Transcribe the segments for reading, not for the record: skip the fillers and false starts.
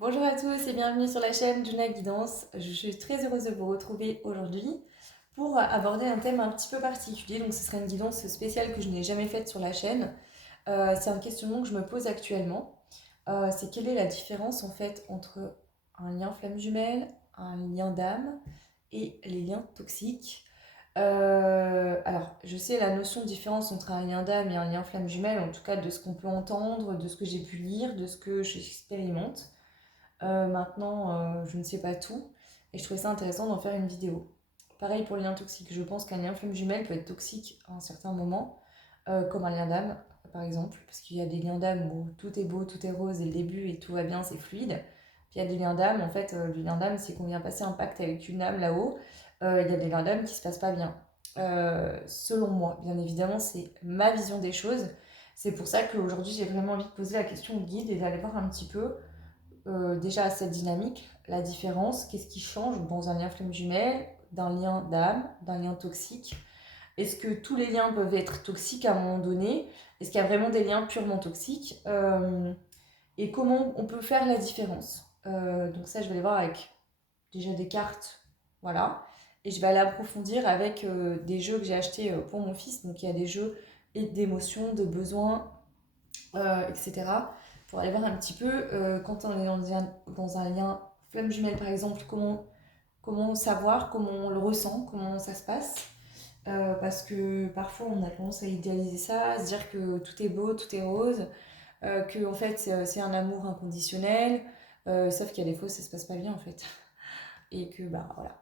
Bonjour à tous et bienvenue sur la chaîne Juna Guidance. Je suis très heureuse de vous retrouver aujourd'hui pour aborder un thème un petit peu particulier. Donc ce sera une guidance spéciale que je n'ai jamais faite sur la chaîne. C'est un questionnement que je me pose actuellement. C'est quelle est la différence en fait entre un lien flamme jumelle, un lien d'âme et les liens toxiques. Alors, je sais la notion de différence entre un lien d'âme et un lien flamme jumelle, en tout cas de ce qu'on peut entendre, de ce que j'ai pu lire, de ce que j'expérimente. Maintenant, je ne sais pas tout et je trouvais ça intéressant d'en faire une vidéo. Pareil pour le lien toxique, je pense qu'un lien flamme jumelle peut être toxique à un certain moment, comme un lien d'âme par exemple, parce qu'il y a des liens d'âme où tout est beau, tout est rose dès le début et tout va bien, c'est fluide. Puis il y a des liens d'âme, en fait, le lien d'âme c'est qu'on vient passer un pacte avec une âme là-haut. Il y a des liens d'âme qui se passent pas bien. Selon moi, bien évidemment, c'est ma vision des choses. C'est pour ça qu'aujourd'hui j'ai vraiment envie de poser la question au guide et d'aller voir un petit peu déjà cette dynamique, la différence, qu'est-ce qui change dans un lien flamme jumelle, d'un lien d'âme, d'un lien toxique. Est-ce que tous les liens peuvent être toxiques à un moment donné? Est-ce qu'il y a vraiment des liens purement toxiques? Et comment on peut faire la différence? Donc ça, je vais aller voir avec déjà des cartes, voilà. Et je vais aller approfondir avec des jeux que j'ai achetés pour mon fils. Donc il y a des jeux d'émotions, de besoins, etc. Pour aller voir un petit peu quand on est dans un lien flamme jumelle par exemple, comment savoir, comment on le ressent, comment ça se passe. Parce que parfois on a tendance à idéaliser ça, à se dire que tout est beau, tout est rose, que en fait c'est un amour inconditionnel, sauf qu'il y a des fois ça se passe pas bien en fait. Et que bah voilà.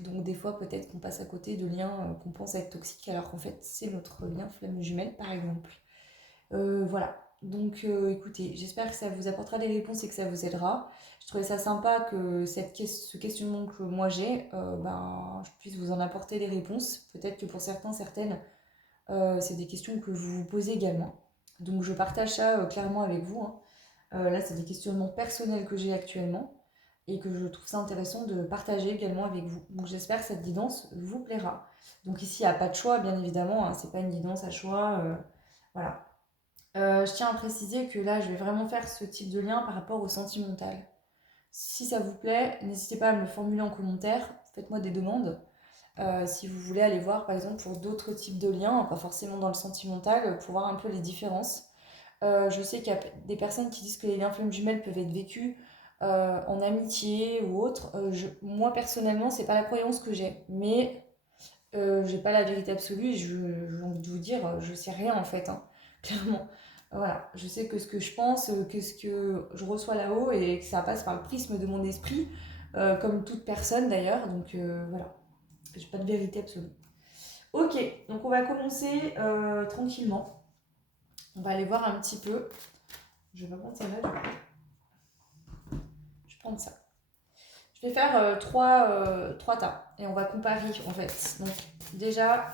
Donc des fois peut-être qu'on passe à côté de liens qu'on pense être toxiques alors qu'en fait c'est notre lien flamme jumelle par exemple. Voilà. Donc écoutez, j'espère que ça vous apportera des réponses et que ça vous aidera. Je trouvais ça sympa que ce questionnement que moi j'ai, ben, je puisse vous en apporter des réponses. Peut-être que pour certains, certaines, c'est des questions que vous vous posez également. Donc je partage ça clairement avec vous, hein. Là, c'est des questionnements personnels que j'ai actuellement et que je trouve ça intéressant de partager également avec vous. Donc j'espère que cette guidance vous plaira. Donc ici, il n'y a pas de choix, bien évidemment, hein, c'est pas une guidance à choix. Voilà. Je tiens à préciser que là, je vais vraiment faire ce type de lien par rapport au sentimental. Si ça vous plaît, n'hésitez pas à me le formuler en commentaire, faites-moi des demandes. Si vous voulez aller voir par exemple pour d'autres types de liens, pas forcément dans le sentimental, pour voir un peu les différences. Je sais qu'il y a des personnes qui disent que les liens flammes jumelles peuvent être vécus en amitié ou autre. Moi personnellement, c'est pas la croyance que j'ai, mais j'ai pas la vérité absolue et j'ai envie de vous dire, je sais rien en fait, hein, clairement. Voilà, je sais que ce que je pense, que ce que je reçois là-haut et que ça passe par le prisme de mon esprit, comme toute personne d'ailleurs, donc voilà, j'ai pas de vérité absolue. Ok, donc on va commencer tranquillement. On va aller voir un petit peu. Je vais pas prendre celle-là, je vais prendre ça. Je vais faire trois tas et on va comparer en fait. Donc déjà,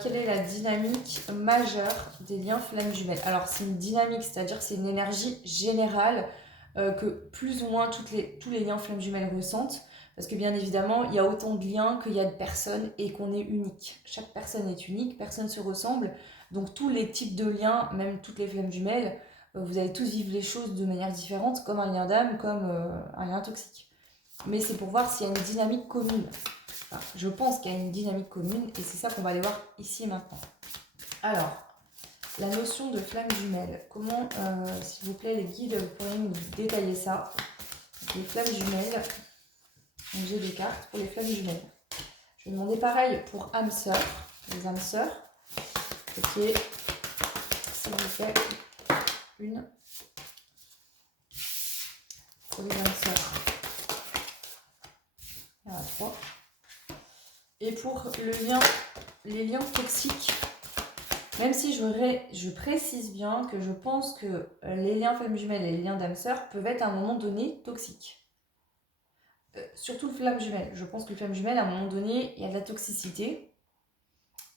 quelle est la dynamique majeure des liens flammes jumelles? Alors, c'est une dynamique, c'est-à-dire que c'est une énergie générale que plus ou moins tous les liens flammes jumelles ressentent. Parce que bien évidemment, il y a autant de liens qu'il y a de personnes et qu'on est unique. Chaque personne est unique, personne ne se ressemble. Donc tous les types de liens, même toutes les flammes jumelles, vous allez tous vivre les choses de manière différente, comme un lien d'âme, comme un lien toxique. Mais c'est pour voir s'il y a une dynamique commune. Enfin, je pense qu'il y a une dynamique commune et c'est ça qu'on va aller voir ici et maintenant. Alors, la notion de flamme jumelle. Comment, s'il vous plaît, les guides, vous pourriez nous détailler ça? Les flammes jumelles. Donc, j'ai des cartes pour les flammes jumelles. Je vais demander pareil pour âme sœur. Les âmes sœurs. Ok. S'il vous plaît. Une. Pour les âmes sœurs. Il y en a trois. Et pour les liens toxiques. Même si je précise bien que je pense que les liens flammes jumelles et les liens d'âme sœur peuvent être à un moment donné toxiques. Surtout le flamme jumelle. Je pense que le flamme jumelle, à un moment donné, il y a de la toxicité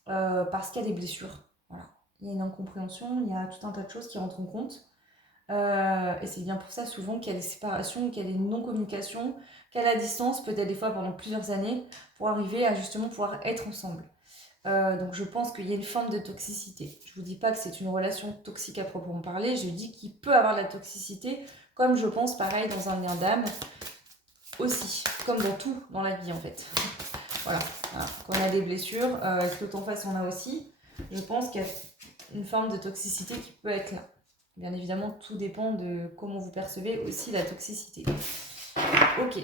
parce qu'il y a des blessures. Voilà. Il y a une incompréhension, il y a tout un tas de choses qui rentrent en compte. Et c'est bien pour ça souvent qu'il y a des séparations, qu'il y a des non-communications, qu'à la distance, peut-être des fois pendant plusieurs années, pour arriver à justement pouvoir être ensemble. Donc je pense qu'il y a une forme de toxicité. Je ne vous dis pas que c'est une relation toxique à proprement parler, je dis qu'il peut avoir de la toxicité Comme je pense pareil dans un lien d'âme aussi, comme dans tout dans la vie en fait. Voilà. Quand on a des blessures, est-ce que l'autre en face en a aussi? Je pense qu'il y a une forme de toxicité qui peut être là. Bien évidemment, tout dépend de comment vous percevez aussi la toxicité. Ok.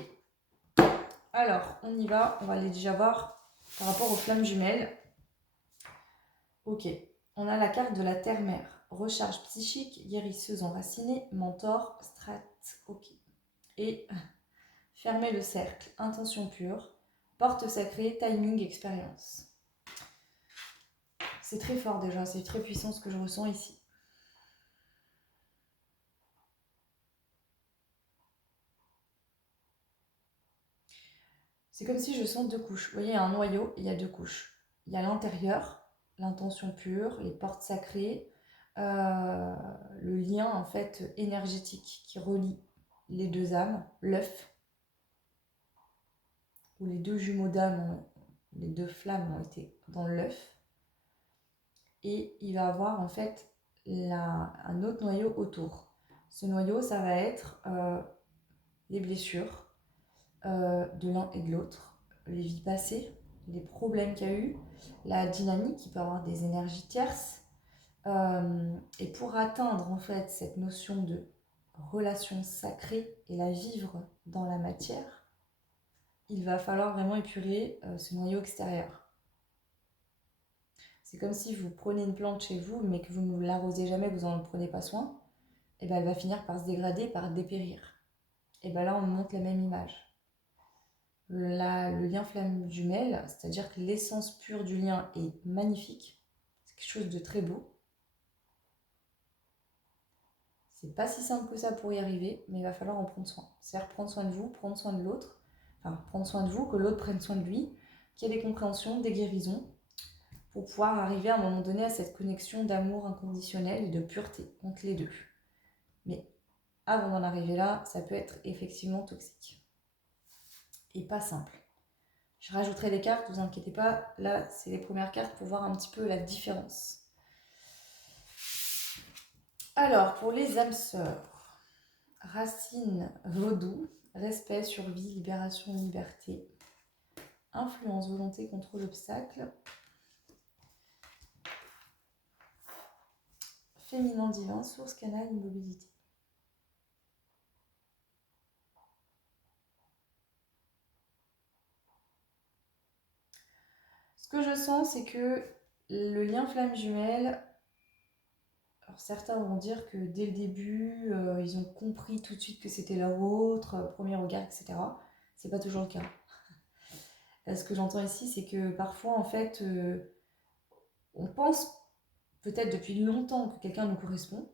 Alors, on y va. On va aller déjà voir par rapport aux flammes jumelles. Ok. On a la carte de la terre-mère. Recharge psychique, guérisseuse enracinée, mentor, strat. Ok. Et fermer le cercle, intention pure, porte sacrée, timing, expérience. C'est très fort déjà, c'est très puissant ce que je ressens ici. C'est comme si je sens deux couches. Vous voyez, il y a un noyau, il y a deux couches. Il y a l'intérieur, l'intention pure, les portes sacrées, le lien en fait énergétique qui relie les deux âmes, l'œuf, où les deux jumeaux d'âme, les deux flammes ont été dans l'œuf. Et il va avoir en fait un autre noyau autour. Ce noyau, ça va être les blessures de l'un et de l'autre, les vies passées, les problèmes qu'il y a eu, la dynamique, il peut y avoir des énergies tierces. Et pour atteindre en fait cette notion de relation sacrée et la vivre dans la matière, il va falloir vraiment épurer ce noyau extérieur. C'est comme si vous prenez une plante chez vous, mais que vous ne l'arrosez jamais, vous n'en prenez pas soin, et ben elle va finir par se dégrader, par dépérir. Et ben là, on montre la même image. Le lien flamme jumelle, c'est-à-dire que l'essence pure du lien est magnifique, c'est quelque chose de très beau. C'est pas si simple que ça pour y arriver, mais il va falloir en prendre soin. C'est-à-dire prendre soin de vous, prendre soin de l'autre, enfin prendre soin de vous, que l'autre prenne soin de lui, qu'il y ait des compréhensions, des guérisons, pour pouvoir arriver à un moment donné à cette connexion d'amour inconditionnel et de pureté entre les deux. Mais avant d'en arriver là, ça peut être effectivement toxique. Et pas simple. Je rajouterai des cartes, ne vous inquiétez pas, là c'est les premières cartes pour voir un petit peu la différence. Alors, pour les âmes sœurs, racine vaudou, respect, survie, libération, liberté, influence, volonté, contrôle, obstacle, féminin divin, source, canal, immobilité. Ce que je sens, c'est que le lien flamme jumelle, alors certains vont dire que dès le début, ils ont compris tout de suite que c'était leur autre, premier regard, etc. C'est pas toujours le cas. Ce que j'entends ici, c'est que parfois, en fait, on pense peut-être depuis longtemps que quelqu'un nous correspond.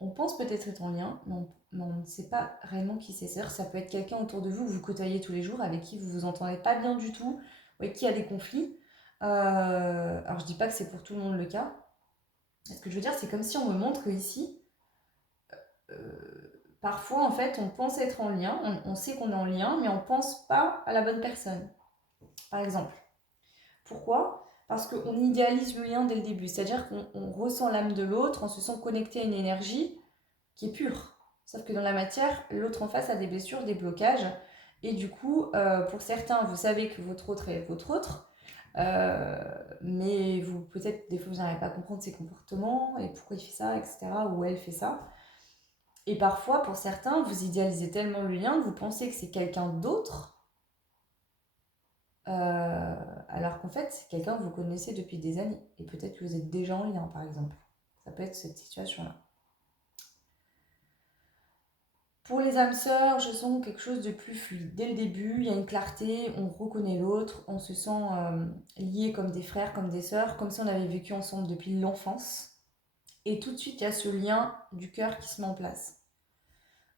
On pense peut-être être en lien, mais on ne sait pas réellement qui c'est. C'est-à-dire que ça peut être quelqu'un autour de vous que vous côtoyez tous les jours, avec qui vous vous entendez pas bien du tout, ou avec qui il y a des conflits. Alors je dis pas que c'est pour tout le monde le cas. Ce que je veux dire, c'est comme si on me montre que ici, parfois en fait, on pense être en lien, on sait qu'on est en lien, mais on pense pas à la bonne personne. Par exemple. Pourquoi ? Parce qu'on idéalise le lien dès le début. C'est-à-dire qu'on ressent l'âme de l'autre, on se sent connecté à une énergie qui est pure. Sauf que dans la matière, l'autre en face a des blessures, des blocages. Et du coup, pour certains, vous savez que votre autre est votre autre. Mais vous, peut-être, des fois, vous n'arrivez pas à comprendre ses comportements et pourquoi il fait ça, etc. Ou elle fait ça. Et parfois, pour certains, vous idéalisez tellement le lien que vous pensez que c'est quelqu'un d'autre. Alors qu'en fait, c'est quelqu'un que vous connaissez depuis des années. Et peut-être que vous êtes déjà en lien, par exemple. Ça peut être cette situation-là. Pour les âmes sœurs, je sens quelque chose de plus fluide. Dès le début, il y a une clarté, on reconnaît l'autre, on se sent liés comme des frères, comme des sœurs, comme si on avait vécu ensemble depuis l'enfance. Et tout de suite, il y a ce lien du cœur qui se met en place.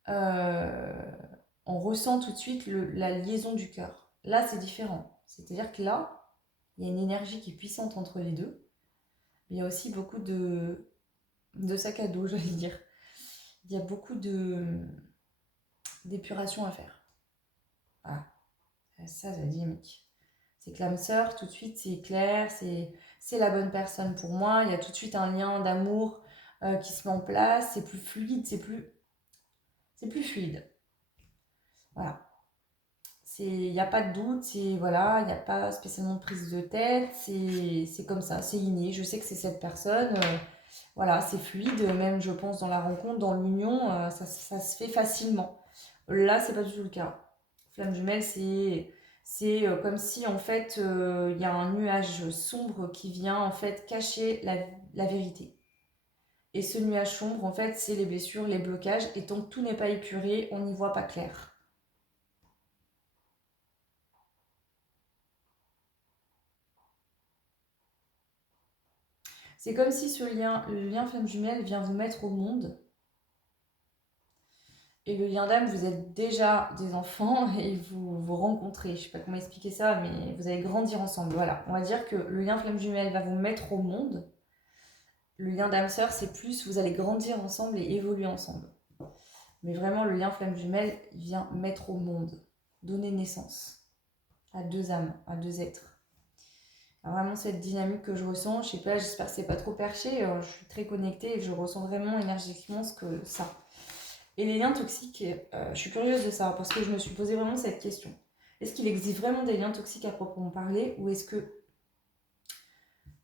On ressent tout de suite la liaison du cœur. Là, c'est différent. C'est-à-dire que là, il y a une énergie qui est puissante entre les deux. Mais il y a aussi beaucoup de sac à dos, j'allais dire. Il y a beaucoup d'épuration à faire. Voilà. Ça la dynamique. C'est que l'âme sœur, tout de suite, c'est clair, c'est la bonne personne pour moi. Il y a tout de suite un lien d'amour qui se met en place. C'est plus fluide, c'est plus... C'est plus fluide. Voilà. Il n'y a pas de doute, voilà, il n'y a pas spécialement de prise de tête, c'est comme ça, c'est inné. Je sais que c'est cette personne, voilà, c'est fluide, même je pense dans la rencontre, dans l'union, ça se fait facilement. Là, c'est pas du tout le cas. Flamme jumelle, c'est comme si en fait il y a un nuage sombre qui vient en fait cacher la vérité. Et ce nuage sombre, en fait, c'est les blessures, les blocages, et tant que tout n'est pas épuré, on n'y voit pas clair. C'est comme si le lien flamme jumelle vient vous mettre au monde. Et le lien d'âme, vous êtes déjà des enfants et vous vous rencontrez. Je ne sais pas comment expliquer ça, mais vous allez grandir ensemble. Voilà, on va dire que le lien flamme jumelle va vous mettre au monde. Le lien d'âme sœur, c'est plus vous allez grandir ensemble et évoluer ensemble. Mais vraiment, le lien flamme jumelle vient mettre au monde, donner naissance à deux âmes, à deux êtres. Alors vraiment cette dynamique que je ressens, je sais pas, j'espère que c'est pas trop perché, je suis très connectée et je ressens vraiment énergétiquement ça. Et les liens toxiques, je suis curieuse de ça parce que je me suis posé vraiment cette question. Est-ce qu'il existe vraiment des liens toxiques à proprement parler ou est-ce que,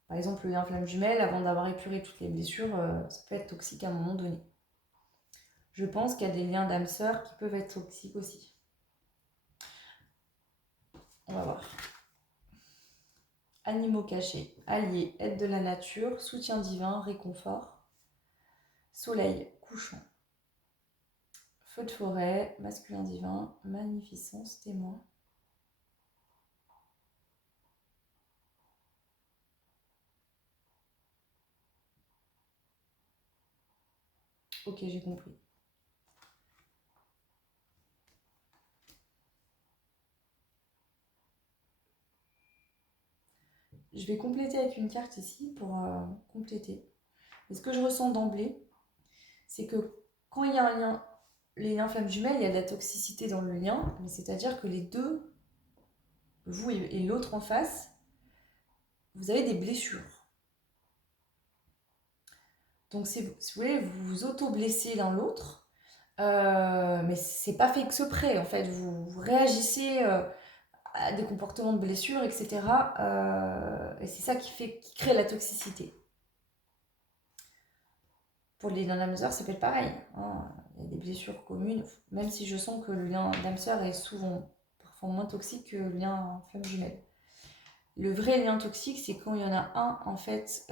par exemple, le lien flamme jumelle, avant d'avoir épuré toutes les blessures, ça peut être toxique à un moment donné. Je pense qu'il y a des liens d'âme sœur qui peuvent être toxiques aussi. On va voir. Animaux cachés, alliés, aide de la nature, soutien divin, réconfort, soleil couchant, feu de forêt, masculin divin, magnificence, témoin. Ok, j'ai compris. Je vais compléter avec une carte ici pour compléter. Et ce que je ressens d'emblée, c'est que quand il y a un lien, les liens flammes jumelles, il y a de la toxicité dans le lien, mais c'est-à-dire que les deux, vous et l'autre en face, vous avez des blessures. Donc, si vous voulez, vous vous auto-blessez l'un l'autre, mais c'est pas fait exprès, en fait. Vous réagissez à des comportements de blessure, etc. Et c'est ça qui crée la toxicité. Pour les liens d'âme sœur, ça peut être pareil, hein. Il y a des blessures communes, même si je sens que le lien d'âme sœur est souvent parfois moins toxique que le lien flamme jumelle. Le vrai lien toxique, c'est quand il y en a un, en fait,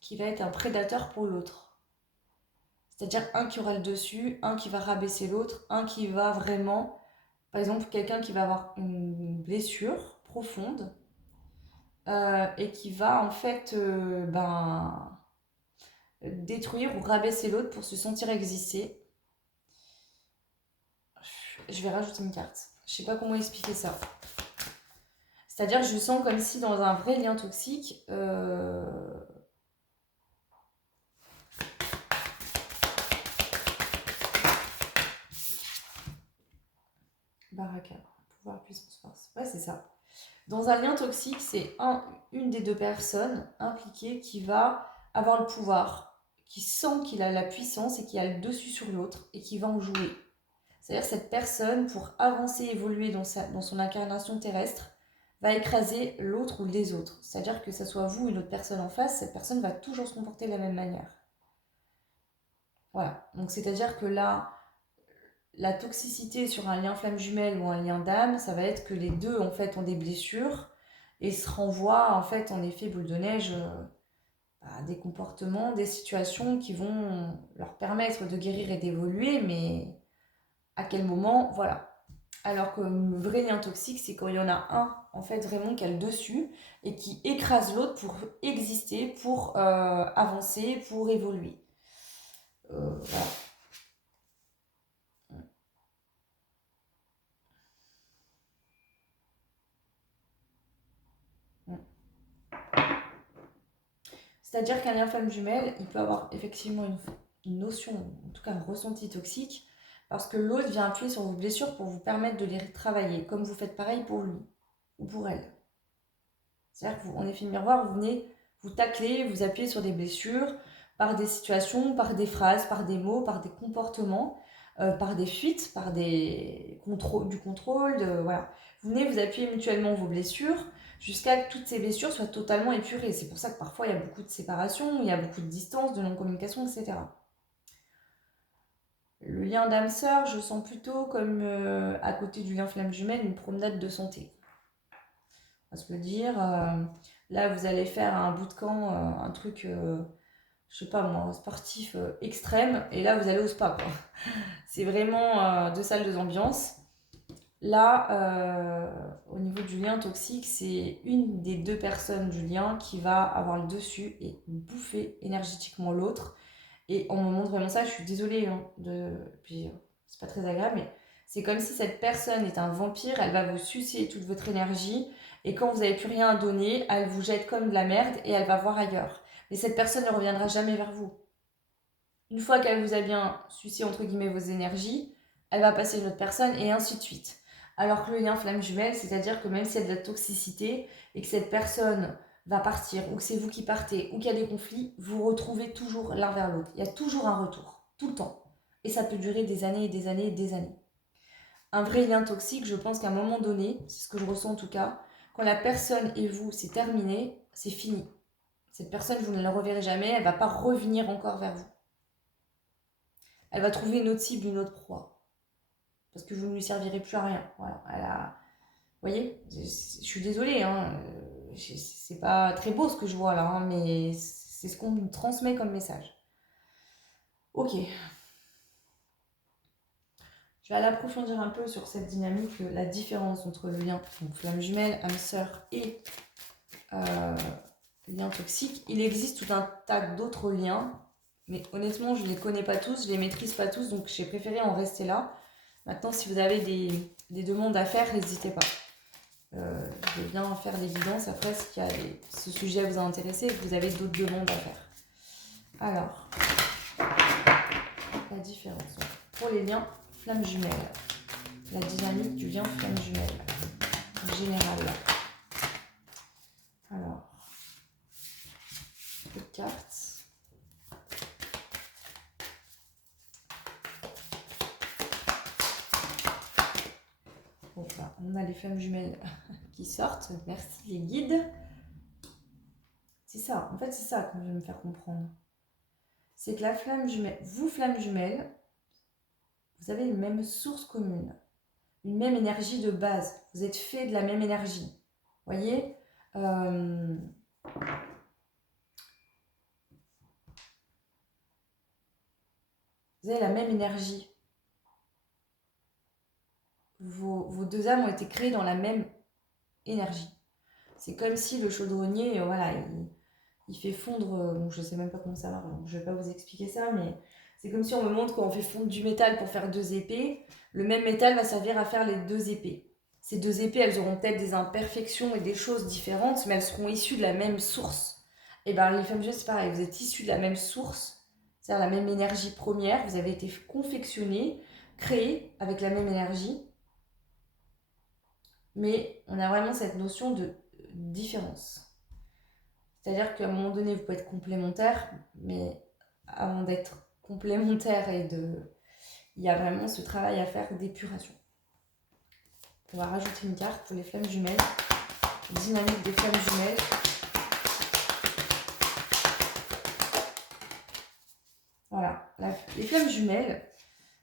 qui va être un prédateur pour l'autre. C'est-à-dire un qui aura le dessus, un qui va rabaisser l'autre, un qui va vraiment, par exemple, quelqu'un qui va avoir une blessure profonde et qui va en fait détruire ou rabaisser l'autre pour se sentir exister. Je vais rajouter une carte. Je sais pas comment expliquer ça. C'est-à-dire que je sens comme si dans un vrai lien toxique, Baraka, pouvoir, puissance, force. Ouais, c'est ça. Dans un lien toxique, c'est une des deux personnes impliquées qui va avoir le pouvoir, qui sent qu'il a la puissance et qui a le dessus sur l'autre et qui va en jouer. C'est-à-dire cette personne, pour avancer, évoluer dans son incarnation terrestre, va écraser l'autre ou les autres. C'est-à-dire que ce soit vous ou une autre personne en face, cette personne va toujours se comporter de la même manière. Voilà. Donc c'est-à-dire que là, la toxicité sur un lien flamme jumelle ou un lien d'âme, ça va être que les deux en fait ont des blessures et se renvoient en fait en effet boule de neige à des comportements, des situations qui vont leur permettre de guérir et d'évoluer, mais à quel moment, voilà. Alors que le vrai lien toxique, c'est quand il y en a un en fait vraiment qui a le dessus et qui écrase l'autre pour exister, pour avancer, pour évoluer. Voilà. C'est-à-dire qu'un lien femme jumelle, il peut avoir effectivement une notion, en tout cas un ressenti toxique, parce que l'autre vient appuyer sur vos blessures pour vous permettre de les travailler, comme vous faites pareil pour lui ou pour elle. C'est-à-dire qu'en effet miroir, vous venez vous tacler, vous appuyer sur des blessures, par des situations, par des phrases, par des mots, par des comportements, par des fuites, par du contrôle, voilà. Vous venez vous appuyer mutuellement vos blessures jusqu'à ce que toutes ces blessures soient totalement épurées. C'est pour ça que parfois il y a beaucoup de séparation, il y a beaucoup de distance, de non-communication, etc. Le lien d'âme-sœur, je sens plutôt comme à côté du lien flamme jumelle, une promenade de santé. On va se le dire. Là, vous allez faire un bootcamp, un truc, je sais pas moi, sportif extrême, et là, vous allez au spa, quoi. C'est vraiment deux salles, deux ambiances. Là, au niveau du lien toxique, c'est une des deux personnes du lien qui va avoir le dessus et bouffer énergétiquement l'autre. Et on me montre vraiment ça, je suis désolée, hein, puis c'est pas très agréable, mais c'est comme si cette personne est un vampire, elle va vous sucer toute votre énergie, et quand vous n'avez plus rien à donner, elle vous jette comme de la merde et elle va voir ailleurs. Mais cette personne ne reviendra jamais vers vous. Une fois qu'elle vous a bien sucé, entre guillemets, vos énergies, elle va passer à une autre personne et ainsi de suite. Alors que le lien flamme jumelle, c'est-à-dire que même s'il y a de la toxicité et que cette personne va partir, ou que c'est vous qui partez, ou qu'il y a des conflits, vous retrouvez toujours l'un vers l'autre. Il y a toujours un retour, tout le temps. Et ça peut durer des années et des années et des années. Un vrai lien toxique, je pense qu'à un moment donné, c'est ce que je ressens en tout cas, quand la personne et vous, c'est terminé, c'est fini. Cette personne, vous ne la reverrez jamais, elle ne va pas revenir encore vers vous. Elle va trouver une autre cible, une autre proie. Parce que vous ne lui servirez plus à rien. Voilà, vous voyez, je suis désolée, hein, c'est pas très beau ce que je vois là, hein, mais c'est ce qu'on me transmet comme message. Ok. Je vais aller approfondir un peu sur cette dynamique, la différence entre le lien donc flamme jumelle, âme sœur et lien toxique. Il existe tout un tas d'autres liens, mais honnêtement, je ne les connais pas tous, je ne les maîtrise pas tous, donc j'ai préféré en rester là. Maintenant, si vous avez des demandes à faire, n'hésitez pas. Je vais bien faire des guidances après ce sujet vous a intéressé et que vous avez d'autres demandes à faire. Alors, la différence. Pour les liens flamme jumelle, la dynamique du lien flamme jumelle en général. Alors, les cartes. Bon, bah, on a les flammes jumelles qui sortent. Merci les guides. C'est ça, en fait c'est ça que je vais me faire comprendre. C'est que la flamme jumelle, vous flamme jumelle, vous avez une même source commune, une même énergie de base. Vous êtes fait de la même énergie. Vous voyez vous avez la même énergie. Vos deux âmes ont été créées dans la même énergie. C'est comme si le chaudronnier, voilà, il fait fondre, donc je sais même pas comment ça marche, je vais pas vous expliquer ça, mais c'est comme si on me montre qu'on fait fondre du métal pour faire deux épées, le même métal va servir à faire les deux épées. Ces deux épées, elles auront peut-être des imperfections et des choses différentes, mais elles seront issues de la même source. Et bien les femmes jeunes, c'est pareil, vous êtes issus de la même source, c'est-à-dire la même énergie première, vous avez été confectionnés, créés avec la même énergie, mais on a vraiment cette notion de différence. C'est-à-dire qu'à un moment donné, vous pouvez être complémentaire, mais avant d'être complémentaire il y a vraiment ce travail à faire d'épuration. On va rajouter une carte pour les flammes jumelles. Dynamique des flammes jumelles. Voilà, les flammes jumelles,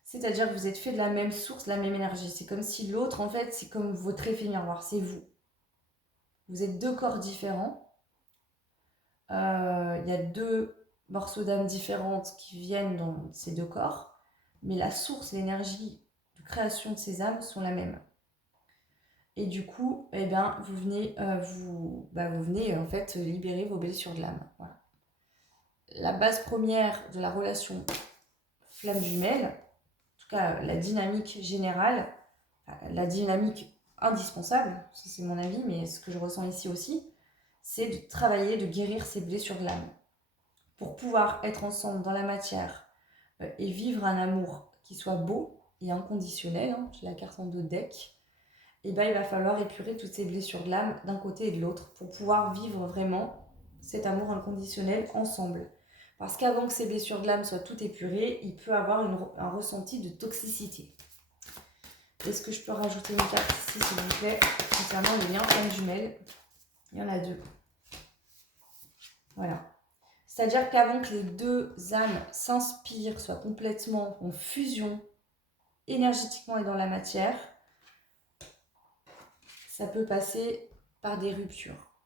c'est-à-dire que vous êtes fait de la même source, de la même énergie. C'est comme si l'autre, en fait, c'est comme votre effet miroir, c'est vous. Vous êtes deux corps différents. Il y a deux morceaux d'âme différentes qui viennent dans ces deux corps, mais la source, l'énergie de création de ces âmes sont la même. Et du coup, eh ben, vous venez en fait libérer vos blessures de l'âme. Voilà. La base première de la relation flamme jumelle, en tout cas la dynamique générale, la dynamique indispensable, ça c'est mon avis, mais ce que je ressens ici aussi, c'est de travailler, de guérir ces blessures de l'âme. Pour pouvoir être ensemble dans la matière et vivre un amour qui soit beau et inconditionnel, hein, j'ai la carte en 2 decks, et ben il va falloir épurer toutes ces blessures de l'âme d'un côté et de l'autre pour pouvoir vivre vraiment cet amour inconditionnel ensemble. Parce qu'avant que ces blessures de l'âme soient toutes épurées, il peut avoir un ressenti de toxicité. Est-ce que je peux rajouter une carte ici, s'il vous plaît, concernant le lien âme jumelle? Il y en a 2. Voilà. C'est-à-dire qu'avant que les 2 âmes s'inspirent, soient complètement en fusion, énergétiquement et dans la matière, ça peut passer par des ruptures.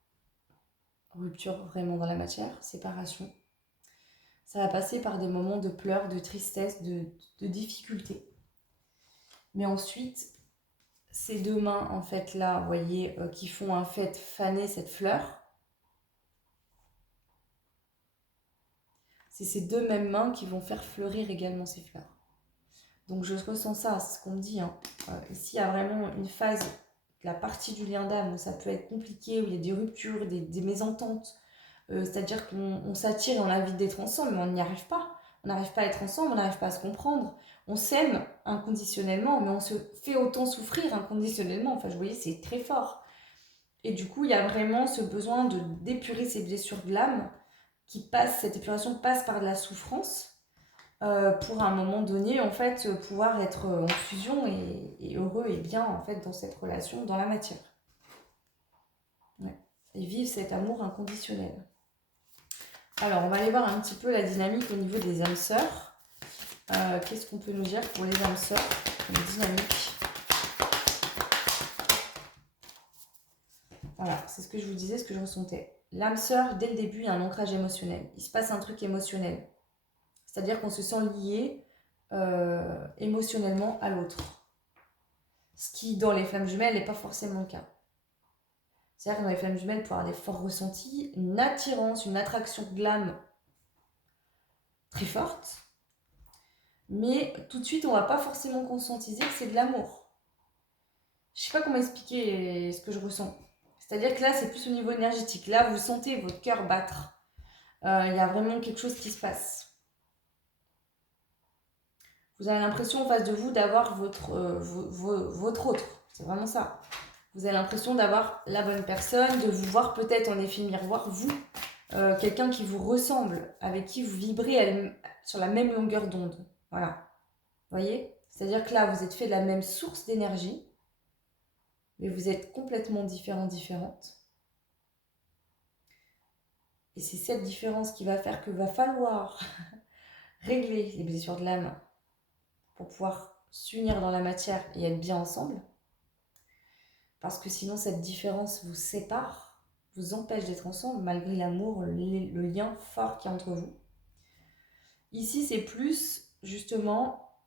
Rupture vraiment dans la matière, séparation. Ça va passer par des moments de pleurs, de tristesse, de difficulté. Mais ensuite, ces 2 mains, en fait, là, vous voyez, qui font en fait faner cette fleur, c'est ces 2 mêmes mains qui vont faire fleurir également ces fleurs. Donc je ressens ça, c'est ce qu'on me dit. Hein. Ici, il y a vraiment une phase, la partie du lien d'âme où ça peut être compliqué, où il y a des ruptures, des mésententes. C'est-à-dire qu'on s'attire et on a envie d'être ensemble, mais on n'y arrive pas. On n'arrive pas à être ensemble, on n'arrive pas à se comprendre. On s'aime inconditionnellement, mais on se fait autant souffrir inconditionnellement. Enfin, vous voyez, c'est très fort. Et du coup, il y a vraiment ce besoin d'épurer ces blessures de l'âme cette épuration passe par de la souffrance pour à un moment donné, en fait, pouvoir être en fusion et heureux et bien, en fait, dans cette relation, dans la matière. Ouais. Et vivre cet amour inconditionnel. Alors, on va aller voir un petit peu la dynamique au niveau des âmes sœurs. Qu'est-ce qu'on peut nous dire pour les âmes sœurs, une dynamique? Voilà, c'est ce que je vous disais, ce que je ressentais. L'âme sœur, dès le début, il y a un ancrage émotionnel. Il se passe un truc émotionnel. C'est-à-dire qu'on se sent lié émotionnellement à l'autre. Ce qui, dans les flammes jumelles, n'est pas forcément le cas. C'est-à-dire que dans les flammes jumelles, pour avoir des forts ressentis, une attirance, une attraction de l'âme très forte, mais tout de suite, on ne va pas forcément conscientiser que c'est de l'amour. Je ne sais pas comment expliquer ce que je ressens. C'est-à-dire que là, c'est plus au niveau énergétique. Là, vous sentez votre cœur battre. Il y a vraiment quelque chose qui se passe. Vous avez l'impression en face de vous d'avoir votre autre. C'est vraiment ça. Vous avez l'impression d'avoir la bonne personne, de vous voir peut-être en effet miroir, vous, quelqu'un qui vous ressemble, avec qui vous vibrez sur la même longueur d'onde. Voilà. Vous voyez? C'est-à-dire que là, vous êtes fait de la même source d'énergie, mais vous êtes complètement différentes. Et c'est cette différence qui va faire qu'il va falloir régler les blessures de l'âme pour pouvoir s'unir dans la matière et être bien ensemble. Parce que sinon, cette différence vous sépare, vous empêche d'être ensemble, malgré l'amour, le lien fort qu'il y a entre vous. Ici, c'est plus, justement,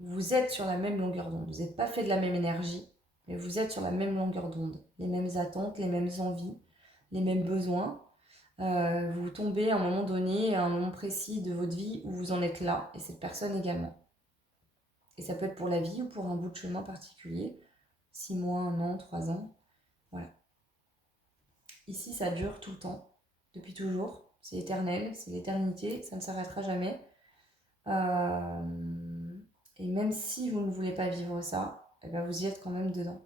vous êtes sur la même longueur d'onde. Vous n'êtes pas fait de la même énergie, mais vous êtes sur la même longueur d'onde. Les mêmes attentes, les mêmes envies, les mêmes besoins. Vous tombez à un moment donné, à un moment précis de votre vie où vous en êtes là, et cette personne également. Et ça peut être pour la vie ou pour un bout de chemin particulier, 6 mois, 1 an, 3 ans, voilà. Ici, ça dure tout le temps, depuis toujours, c'est éternel, c'est l'éternité, ça ne s'arrêtera jamais. Et même si vous ne voulez pas vivre ça, eh ben vous y êtes quand même dedans.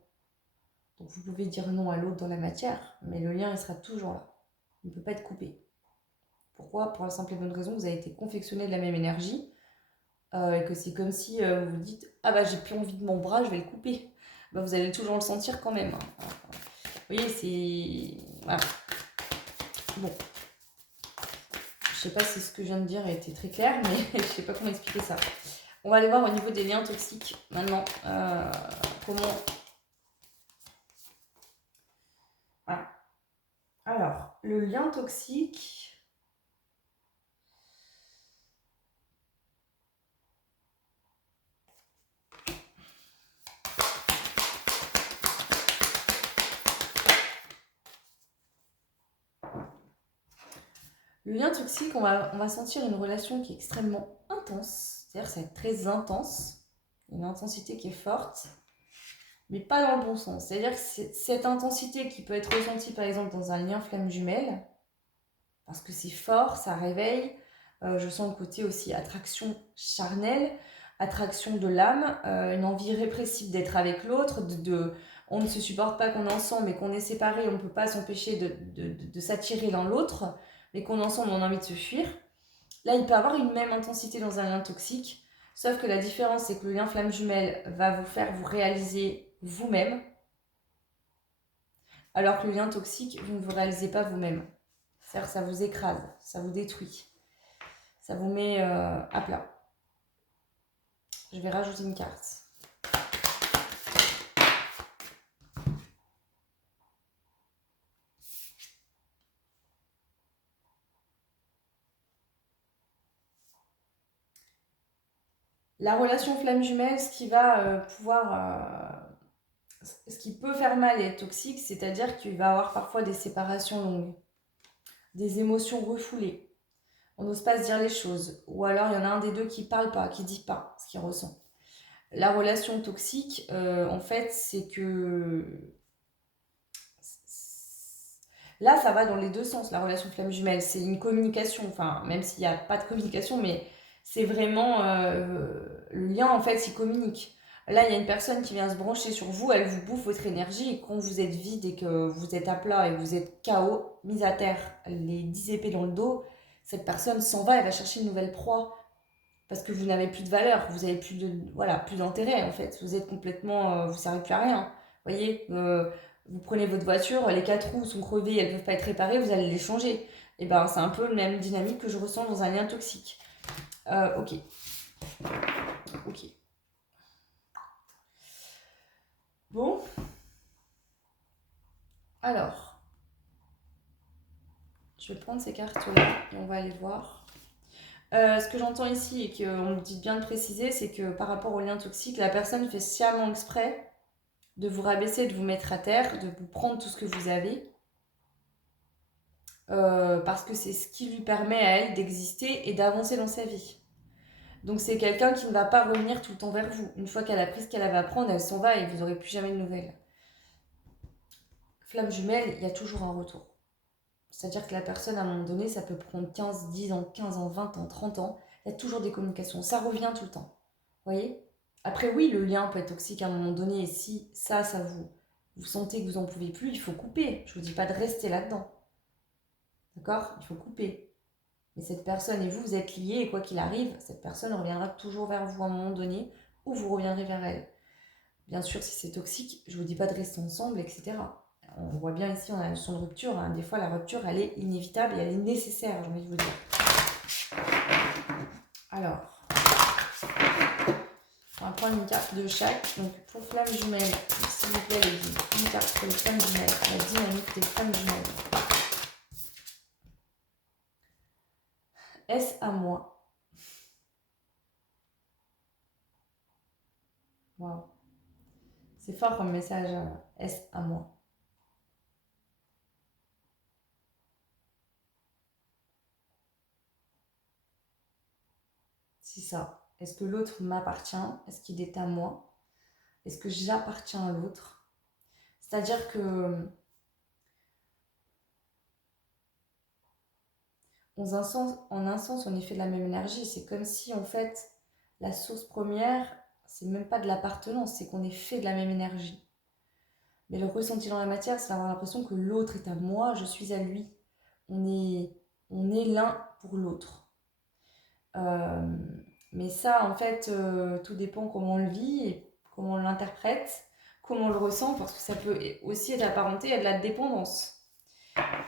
Donc vous pouvez dire non à l'autre dans la matière, mais le lien il sera toujours là. Il ne peut pas être coupé. Pourquoi? Pour la simple et bonne raison, vous avez été confectionné de la même énergie, et que c'est comme si vous vous dites « Ah bah j'ai plus envie de mon bras, je vais le couper ». Bah, vous allez toujours le sentir quand même. Hein. Vous voyez, c'est... Voilà. Bon. Je sais pas si ce que je viens de dire a été très clair, mais je sais pas comment expliquer ça. On va aller voir au niveau des liens toxiques maintenant. Comment... Voilà. Alors, le lien toxique... Le lien toxique, on va sentir une relation qui est extrêmement intense. C'est-à-dire que ça va être très intense. Une intensité qui est forte, mais pas dans le bon sens. C'est-à-dire que cette intensité qui peut être ressentie par exemple dans un lien flamme jumelle, parce que c'est fort, ça réveille. Je sens le côté aussi attraction charnelle, attraction de l'âme, une envie répressive d'être avec l'autre, on ne se supporte pas, qu'on est ensemble, mais qu'on est séparés, on ne peut pas s'empêcher de s'attirer l'un l'autre, mais qu'on est ensemble, on a envie de se fuir. Là, il peut avoir une même intensité dans un lien toxique, sauf que la différence, c'est que le lien flamme jumelle va vous faire vous réaliser vous-même, alors que le lien toxique, vous ne vous réalisez pas vous-même. C'est-à-dire que ça vous écrase, ça vous détruit, ça vous met à plat. Je vais rajouter une carte. La relation flamme jumelle, ce qui va ce qui peut faire mal et être toxique, c'est-à-dire qu'il va y avoir parfois des séparations longues, des émotions refoulées. On n'ose pas se dire les choses. Ou alors, il y en a un des deux qui parle pas, qui dit pas ce qu'il ressent. La relation toxique, en fait, c'est que... Là, ça va dans les deux sens, la relation flamme jumelle. C'est une communication, enfin, même s'il n'y a pas de communication, mais c'est vraiment... le lien, en fait, il communique. Là, il y a une personne qui vient se brancher sur vous, elle vous bouffe votre énergie, et quand vous êtes vide et que vous êtes à plat et que vous êtes KO, mise à terre, les 10 épées dans le dos, cette personne s'en va, elle va chercher une nouvelle proie. Parce que vous n'avez plus de valeur, vous n'avez plus de, voilà, plus d'intérêt en fait. Vous êtes complètement, vous ne servez plus à rien. Vous voyez, vous prenez votre voiture, les quatre roues sont crevées, elles ne peuvent pas être réparées, vous allez les changer. Et ben c'est un peu la même dynamique que je ressens dans un lien toxique. Ok. Ok. Bon. Alors, je vais prendre ces cartes-là et on va aller voir. Ce que j'entends ici et qu'on me dit bien de préciser, c'est que par rapport au lien toxique, la personne fait sciemment exprès de vous rabaisser, de vous mettre à terre, de vous prendre tout ce que vous avez, parce que c'est ce qui lui permet à elle d'exister et d'avancer dans sa vie. Donc c'est quelqu'un qui ne va pas revenir tout le temps vers vous. Une fois qu'elle a pris ce qu'elle avait à prendre, elle s'en va et vous n'aurez plus jamais de nouvelles. Flamme jumelle, il y a toujours un retour. C'est-à-dire que la personne, à un moment donné, ça peut prendre 15, 10 ans, 15 ans, 20 ans, 30 ans. Il y a toujours des communications. Ça revient tout le temps. Vous voyez? Après, oui, le lien peut être toxique à un moment donné. Et si vous sentez que vous n'en pouvez plus, il faut couper. Je ne vous dis pas de rester là-dedans. D'accord? Il faut couper. Mais cette personne et vous, vous êtes liés. Et quoi qu'il arrive, cette personne reviendra toujours vers vous à un moment donné. Ou vous reviendrez vers elle. Bien sûr, si c'est toxique, je ne vous dis pas de rester ensemble, etc. On voit bien ici, on a la notion de rupture. Hein. Des fois, la rupture, elle est inévitable et elle est nécessaire, j'ai envie de vous dire. Alors, on va prendre une carte de chaque. Donc, pour flamme jumelle, s'il vous plaît, les guides, une carte pour les flammes jumelles, la dynamique des flammes jumelles. Est-ce à moi? Waouh. C'est fort comme message. Est-ce à moi? C'est ça. Est-ce que l'autre m'appartient? Est-ce qu'il est à moi? Est-ce que j'appartiens à l'autre? C'est-à-dire que, en un sens, on est fait de la même énergie. C'est comme si, en fait, la source première, c'est même pas de l'appartenance, c'est qu'on est fait de la même énergie. Mais le ressenti dans la matière, c'est d'avoir l'impression que l'autre est à moi, je suis à lui. On est, on est l'un pour l'autre. Euh, mais ça, en fait, tout dépend comment on le vit, et comment on l'interprète, comment on le ressent, parce que ça peut aussi être apparenté à de la dépendance.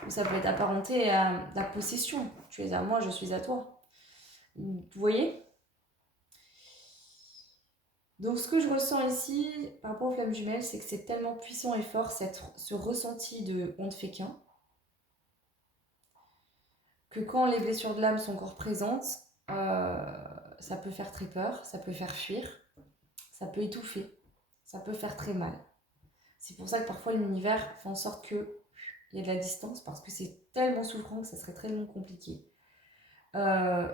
Ou ça peut être apparenté à la possession. Tu es à moi, je suis à toi. Vous voyez? Donc ce que je ressens ici, par rapport aux flammes jumelles, c'est que c'est tellement puissant et fort, ce ressenti de on ne fait qu'un, que quand les blessures de l'âme sont encore présentes, ça peut faire très peur, ça peut faire fuir, ça peut étouffer, ça peut faire très mal. C'est pour ça que parfois l'univers fait en sorte qu'il y ait de la distance, parce que c'est tellement souffrant que ça serait tellement compliqué.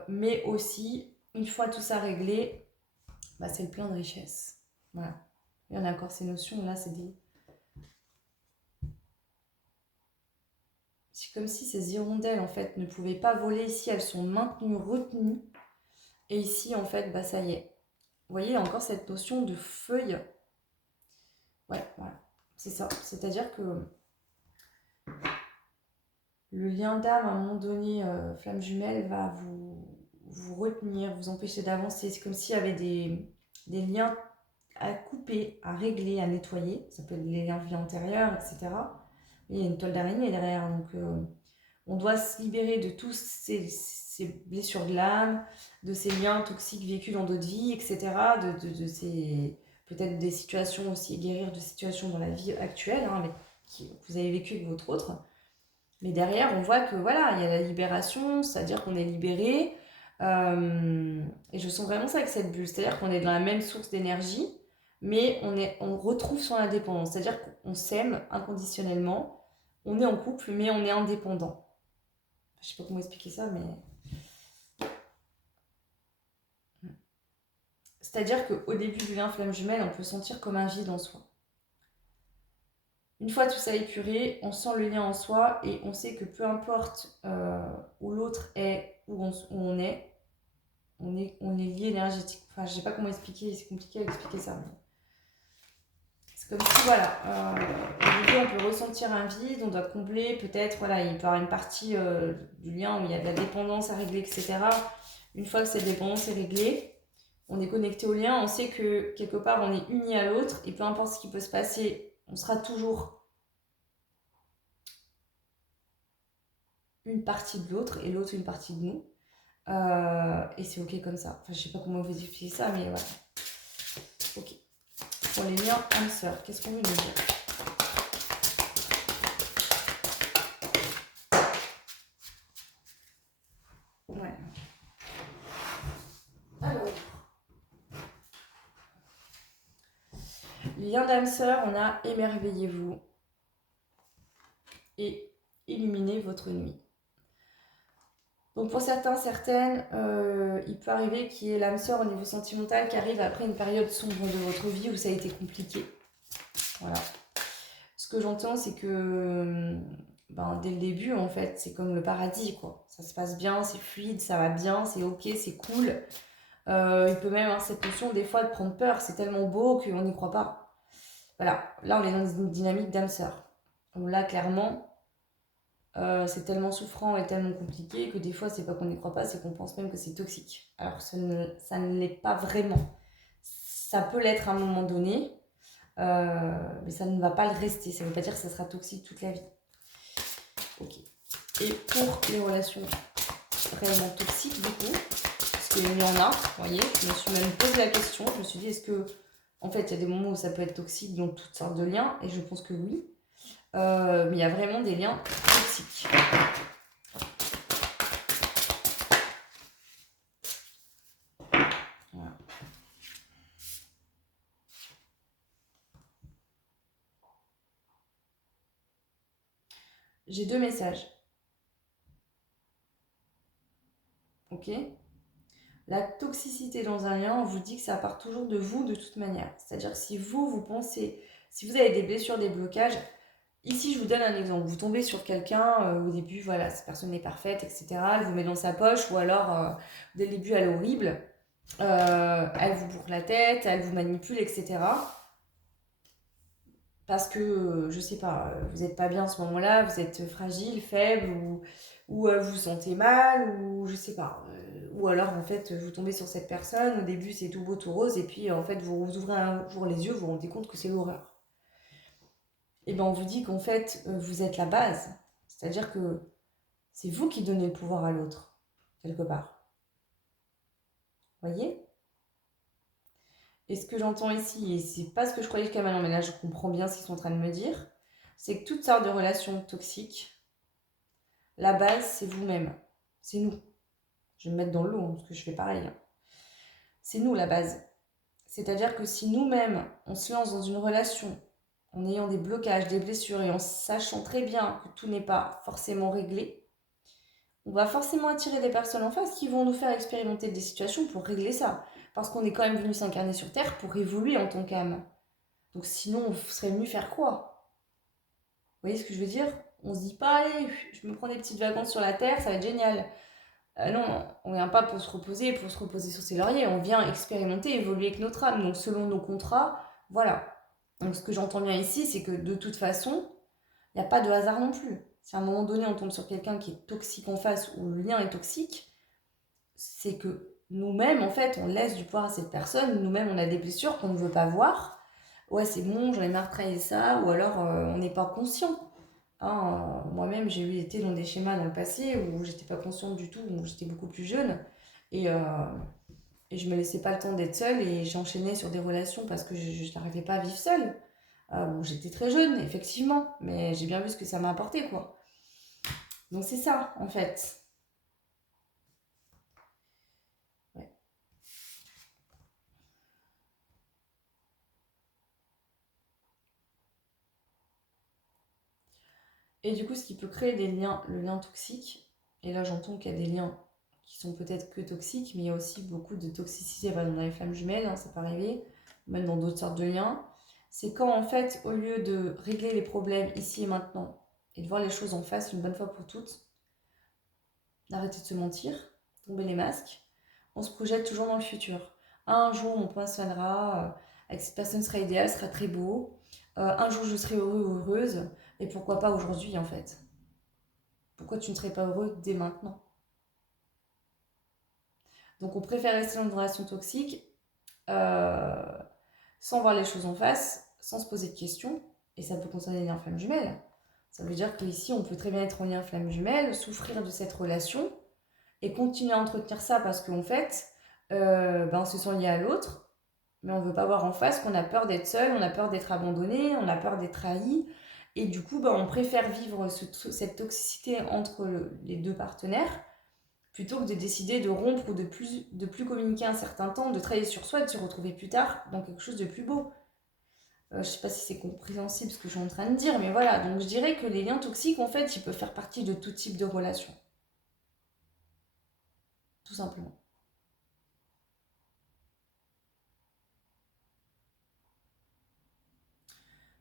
Mais aussi, une fois tout ça réglé, bah, c'est le plein de richesse. Voilà. Il y en a encore ces notions, là, c'est comme si ces hirondelles, en fait, ne pouvaient pas voler ici, elles sont maintenues, retenues. Et ici, en fait, bah, ça y est. Vous voyez, encore cette notion de feuille. Ouais, voilà. c'est ça. C'est-à-dire que le lien d'âme, à un moment donné, flamme jumelle, va vous retenir, vous empêcher d'avancer. C'est comme s'il y avait des liens à couper, à régler, à nettoyer. Ça peut être les liens de vie antérieure, etc. Et il y a une toile d'araignée derrière. Donc, on doit se libérer de tous ces blessures de l'âme, de ces liens toxiques vécus dans d'autres vies, etc. De ces, peut-être des situations aussi, guérir de situations dans la vie actuelle, hein, que vous avez vécu avec votre autre. Mais derrière, on voit que voilà, il y a la libération, c'est-à-dire qu'on est libéré. Et je sens vraiment ça avec cette bulle, c'est-à-dire qu'on est dans la même source d'énergie, mais on retrouve son indépendance, c'est-à-dire qu'on s'aime inconditionnellement, on est en couple, mais on est indépendant. Je sais pas comment expliquer ça, mais... C'est-à-dire qu'au début du lien flamme jumelle, on peut sentir comme un vide en soi. Une fois tout ça épuré, on sent le lien en soi et on sait que peu importe où l'autre est, où on est lié énergétique. Enfin, je sais pas comment expliquer, c'est compliqué à expliquer ça. Mais... c'est comme si, voilà, au début, on peut ressentir un vide, on doit combler, peut-être, voilà, il peut y avoir une partie du lien où il y a de la dépendance à régler, etc. Une fois que cette dépendance est réglée, on est connecté au lien, on sait que quelque part, on est unis à l'autre, et peu importe ce qui peut se passer, on sera toujours une partie de l'autre, et l'autre une partie de nous. Et c'est ok comme ça. Enfin, je sais pas comment vous expliquer ça, mais voilà. Ok. Pour les liens âme-sœur, qu'est-ce qu'on veut nous dire? Ouais. Alors. Lien d'âme-sœur, on a émerveillez-vous et illuminez votre nuit. Donc pour certains, certaines, il peut arriver qu'il y ait l'âme sœur au niveau sentimental qui arrive après une période sombre de votre vie où ça a été compliqué. Voilà. Ce que j'entends, c'est que dès le début, en fait, c'est comme le paradis, quoi. Ça se passe bien, c'est fluide, ça va bien, c'est ok, c'est cool. Il peut même avoir cette notion des fois de prendre peur, c'est tellement beau qu'on n'y croit pas. Voilà, là on est dans une dynamique d'âme sœur. Donc là, clairement, c'est tellement souffrant et tellement compliqué que des fois, c'est pas qu'on n'y croit pas, c'est qu'on pense même que c'est toxique. Alors ça ne l'est pas vraiment. Ça peut l'être à un moment donné, mais ça ne va pas le rester. Ça ne veut pas dire que ça sera toxique toute la vie. Ok. Et pour les relations réellement toxiques, du coup, parce qu'il y en a, vous voyez, je me suis même posé la question, je me suis dit, est-ce que, en fait, il y a des moments où ça peut être toxique dans toutes sortes de liens, et je pense que oui. Mais il y a vraiment des liens toxiques. Voilà. J'ai deux messages. Ok? La toxicité dans un lien, on vous dit que ça part toujours de vous de toute manière. C'est-à-dire si vous pensez, si vous avez des blessures, des blocages, ici je vous donne un exemple. Vous tombez sur quelqu'un, au début, voilà, cette personne n'est parfaite, etc. Elle vous met dans sa poche, ou alors dès le début elle est horrible, elle vous bourre la tête, elle vous manipule, etc. Parce que, je sais pas, vous n'êtes pas bien à ce moment-là, vous êtes fragile, faible, ou vous vous sentez mal, ou je sais pas. Ou alors, en fait, vous tombez sur cette personne, au début c'est tout beau, tout rose, et puis en fait, vous ouvrez un jour les yeux, vous vous rendez compte que c'est l'horreur. Et bien, on vous dit qu'en fait, vous êtes la base. C'est-à-dire que c'est vous qui donnez le pouvoir à l'autre, quelque part. Voyez? Et ce que j'entends ici, et c'est pas ce que je croyais jusqu'à maintenant, mais là je comprends bien ce qu'ils sont en train de me dire, c'est que toutes sortes de relations toxiques, la base, c'est vous-même. C'est nous. Je vais me mettre dans l'eau, parce que je fais pareil. C'est nous, la base. C'est-à-dire que si nous-mêmes, on se lance dans une relation en ayant des blocages, des blessures, et en sachant très bien que tout n'est pas forcément réglé, on va forcément attirer des personnes en face qui vont nous faire expérimenter des situations pour régler ça. Parce qu'on est quand même venu s'incarner sur Terre pour évoluer en tant qu'âme. Donc sinon, on serait venu faire quoi? Vous voyez ce que je veux dire? On se dit pas, allez, je me prends des petites vacances sur la Terre, ça va être génial. Non, on vient pas pour se reposer sur ses lauriers. On vient expérimenter, évoluer avec notre âme. Donc selon nos contrats, voilà. Donc ce que j'entends bien ici, c'est que de toute façon, il n'y a pas de hasard non plus. Si à un moment donné on tombe sur quelqu'un qui est toxique en face ou le lien est toxique, c'est que nous-mêmes, en fait, on laisse du pouvoir à cette personne, nous-mêmes on a des blessures qu'on ne veut pas voir. Ouais, c'est bon, j'en ai marre de travailler ça, ou alors on n'est pas conscient. Hein, moi-même, j'ai été dans des schémas dans le passé où j'étais pas consciente du tout, où j'étais beaucoup plus jeune. Et, euh, et je me laissais pas le temps d'être seule et j'enchaînais sur des relations parce que je n'arrivais pas à vivre seule. Bon, j'étais très jeune, effectivement, mais j'ai bien vu ce que ça m'a apporté, quoi. Donc c'est ça, en fait. Ouais. Et du coup, ce qui peut créer des liens, le lien toxique, et là j'entends qu'il y a des liens qui sont peut-être que toxiques, mais il y a aussi beaucoup de toxicité dans les flammes jumelles, hein, ça peut arriver, même dans d'autres sortes de liens. C'est quand en fait, au lieu de régler les problèmes ici et maintenant, et de voir les choses en face une bonne fois pour toutes, d'arrêter de se mentir, tomber les masques, on se projette toujours dans le futur. Un jour, mon point sonnera, avec cette personne sera idéale, sera très beau. Un jour, je serai heureux ou heureuse. Et pourquoi pas aujourd'hui, en fait? Pourquoi tu ne serais pas heureux dès maintenant? Donc, on préfère rester dans une relation toxique euh, sans voir les choses en face, sans se poser de questions. Et ça peut concerner les liens flammes jumelles. Ça veut dire qu'ici, on peut très bien être en lien flamme jumelle, souffrir de cette relation et continuer à entretenir ça parce qu'en fait, on se sent lié à l'autre, mais on ne veut pas voir en face qu'on a peur d'être seul, on a peur d'être abandonné, on a peur d'être trahi. Et du coup, on préfère vivre cette toxicité entre les deux partenaires plutôt que de décider de rompre ou de plus communiquer un certain temps, de travailler sur soi et de se retrouver plus tard dans quelque chose de plus beau. Je ne sais pas si c'est compréhensible ce que je suis en train de dire, mais voilà. Donc je dirais que les liens toxiques, en fait, ils peuvent faire partie de tout type de relation. Tout simplement.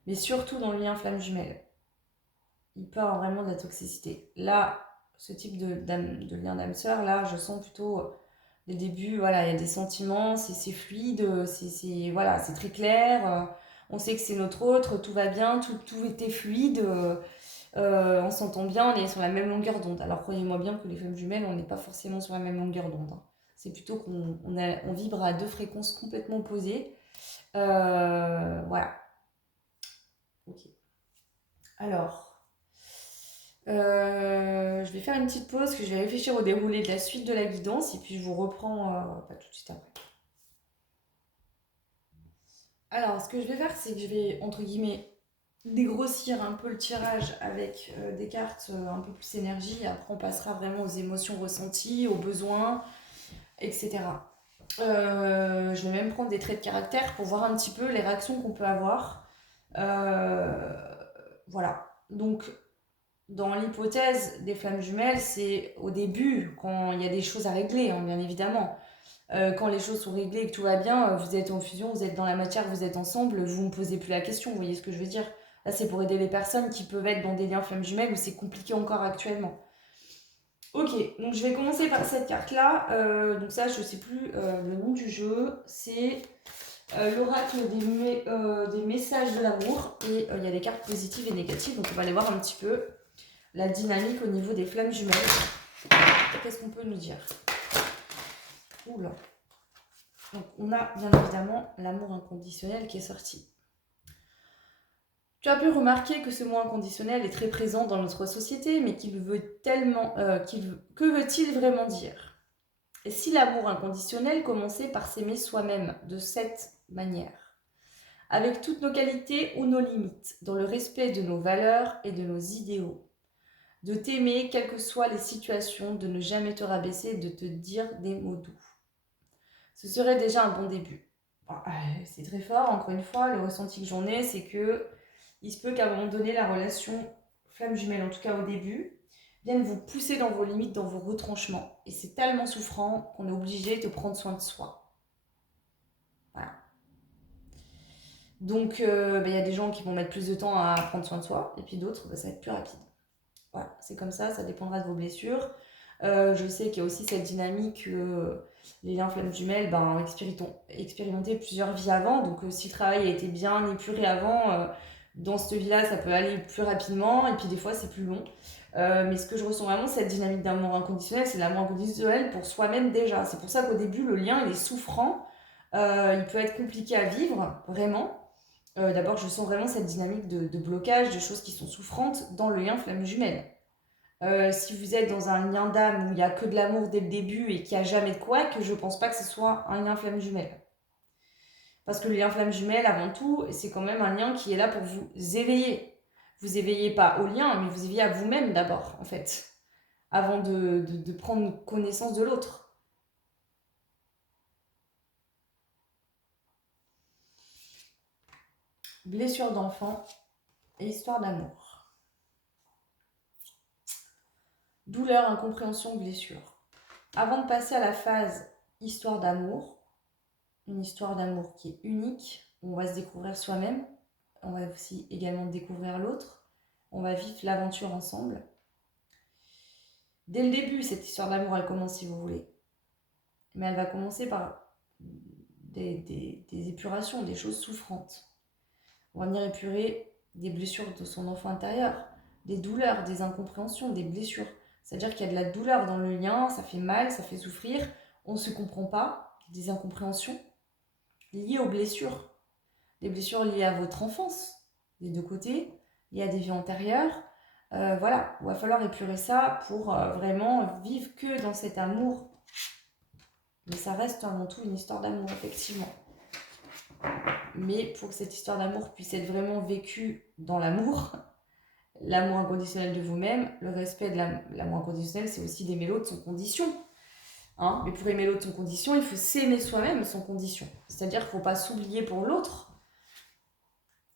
Mais surtout dans le lien flamme jumelle. Il peut avoir vraiment de la toxicité. Là, ce type de lien d'âme-sœur, là, je sens plutôt les débuts, voilà, il y a des sentiments, c'est fluide, voilà, c'est très clair, on sait que c'est notre autre, tout va bien, tout était fluide, on s'entend bien, on est sur la même longueur d'onde. Alors croyez-moi bien que les femmes jumelles, on n'est pas forcément sur la même longueur d'onde. Hein. C'est plutôt on vibre à deux fréquences complètement opposées. Voilà. Ok. Alors, je vais faire une petite pause, que je vais réfléchir au déroulé de la suite de la guidance et puis je vous reprends pas tout de suite après. Alors, ce que je vais faire, c'est que je vais, entre guillemets, dégrossir un peu le tirage avec des cartes un peu plus énergie. Et après, on passera vraiment aux émotions ressenties, aux besoins, etc. Je vais même prendre des traits de caractère pour voir un petit peu les réactions qu'on peut avoir. Euh, voilà. Donc, dans l'hypothèse des flammes jumelles, c'est au début, quand il y a des choses à régler, hein, bien évidemment. Quand les choses sont réglées et que tout va bien, vous êtes en fusion, vous êtes dans la matière, vous êtes ensemble, vous ne me posez plus la question, vous voyez ce que je veux dire? Là, c'est pour aider les personnes qui peuvent être dans des liens flammes jumelles où c'est compliqué encore actuellement. Ok, donc je vais commencer par cette carte-là. Donc ça, je ne sais plus le nom du jeu. C'est l'oracle des messages de l'amour. Et il y a des cartes positives et négatives, donc on va aller voir un petit peu la dynamique au niveau des flammes jumelles. Qu'est-ce qu'on peut nous dire? Oula. Donc on a bien évidemment l'amour inconditionnel qui est sorti. Tu as pu remarquer que ce mot inconditionnel est très présent dans notre société, mais qu'il veut tellement, que veut-il vraiment dire? Et si l'amour inconditionnel commençait par s'aimer soi-même de cette manière, avec toutes nos qualités ou nos limites, dans le respect de nos valeurs et de nos idéaux, de t'aimer quelles que soient les situations, de ne jamais te rabaisser, de te dire des mots doux. Ce serait déjà un bon début. C'est très fort, encore une fois, le ressenti que j'en ai, c'est que il se peut qu'à un moment donné, la relation flamme jumelle, en tout cas au début, vienne vous pousser dans vos limites, dans vos retranchements. Et c'est tellement souffrant qu'on est obligé de prendre soin de soi. Voilà. Donc, y a des gens qui vont mettre plus de temps à prendre soin de soi, et puis d'autres, ça va être plus rapide. Voilà, c'est comme ça dépendra de vos blessures. Je sais qu'il y a aussi cette dynamique les liens flammes jumelles expérimentaient plusieurs vies avant. Donc si le travail a été bien épuré avant, dans cette vie-là, ça peut aller plus rapidement. Et puis des fois, c'est plus long. Mais ce que je ressens vraiment, cette dynamique d'amour inconditionnel, c'est l'amour inconditionnel pour soi-même déjà. C'est pour ça qu'au début, le lien, il est souffrant. Il peut être compliqué à vivre, vraiment. D'abord, je sens vraiment cette dynamique de blocage, de choses qui sont souffrantes dans le lien flamme jumelle. Si vous êtes dans un lien d'âme où il n'y a que de l'amour dès le début et qu'il n'y a jamais de quoi, que je ne pense pas que ce soit un lien flamme jumelle. Parce que le lien flamme jumelle, avant tout, c'est quand même un lien qui est là pour vous éveiller. Vous éveillez pas au lien, mais vous éveillez à vous-même d'abord, en fait, avant de prendre connaissance de l'autre. Blessure d'enfant et histoire d'amour. Douleur, incompréhension, blessure. Avant de passer à la phase histoire d'amour, une histoire d'amour qui est unique, où on va se découvrir soi-même, on va aussi également découvrir l'autre, on va vivre l'aventure ensemble. Dès le début, cette histoire d'amour, elle commence si vous voulez. Mais elle va commencer par des épurations, des choses souffrantes. On va venir épurer des blessures de son enfant intérieur, des douleurs, des incompréhensions, des blessures. C'est-à-dire qu'il y a de la douleur dans le lien, ça fait mal, ça fait souffrir, on ne se comprend pas, des incompréhensions liées aux blessures. Des blessures liées à votre enfance, des deux côtés, liées à des vies antérieures. Voilà, il va falloir épurer ça pour vraiment vivre que dans cet amour. Mais ça reste avant tout une histoire d'amour, effectivement. Mais pour que cette histoire d'amour puisse être vraiment vécue dans l'amour, l'amour inconditionnel de vous-même, le respect de l'amour inconditionnel, c'est aussi d'aimer l'autre sans condition. Hein, mais pour aimer l'autre sans condition, il faut s'aimer soi-même sans condition. C'est-à-dire qu'il ne faut pas s'oublier pour l'autre.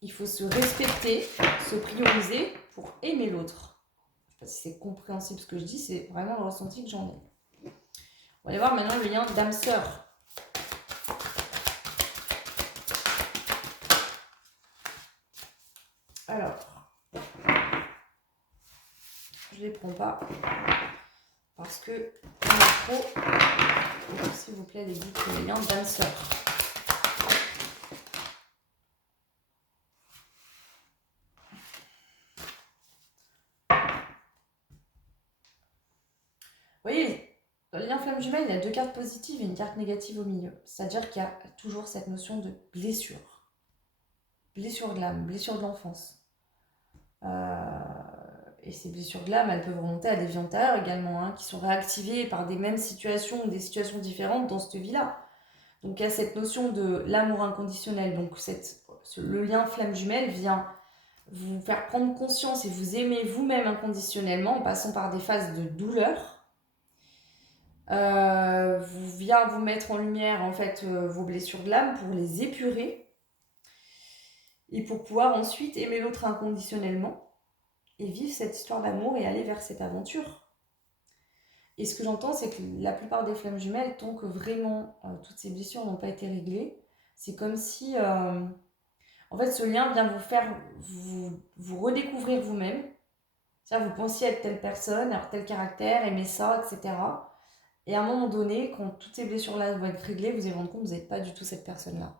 Il faut se respecter, se prioriser pour aimer l'autre. Je ne sais pas si c'est compréhensible ce que je dis, c'est vraiment le ressenti que j'en ai. On va aller voir maintenant le lien d'âme-sœur. Alors, je ne les prends pas parce que on a trop. Donc, s'il vous plaît, les boucles, le lien d'âme-sœur. Vous voyez, dans le lien flamme jumelle, il y a deux cartes positives et une carte négative au milieu. C'est-à-dire qu'il y a toujours cette notion de blessure. Blessure de l'âme, blessure de l'enfance. Et ces blessures de l'âme, elles peuvent remonter à des vies antérieures également, hein, qui sont réactivées par des mêmes situations ou des situations différentes dans cette vie-là. Donc il y a cette notion de l'amour inconditionnel. Donc le lien flamme jumelle vient vous faire prendre conscience et vous aimer vous-même inconditionnellement en passant par des phases de douleur. Vient vous mettre en lumière en fait vos blessures de l'âme pour les épurer et pour pouvoir ensuite aimer l'autre inconditionnellement et vivre cette histoire d'amour et aller vers cette aventure. Et ce que j'entends, c'est que la plupart des flammes jumelles, tant que vraiment toutes ces blessures n'ont pas été réglées, c'est comme si en fait ce lien vient vous faire vous redécouvrir vous-même. C'est-à-dire vous pensiez être telle personne, avoir tel caractère, aimer ça, etc. Et à un moment donné, quand toutes ces blessures-là vont être réglées, vous allez vous rendre compte que vous n'êtes pas du tout cette personne-là.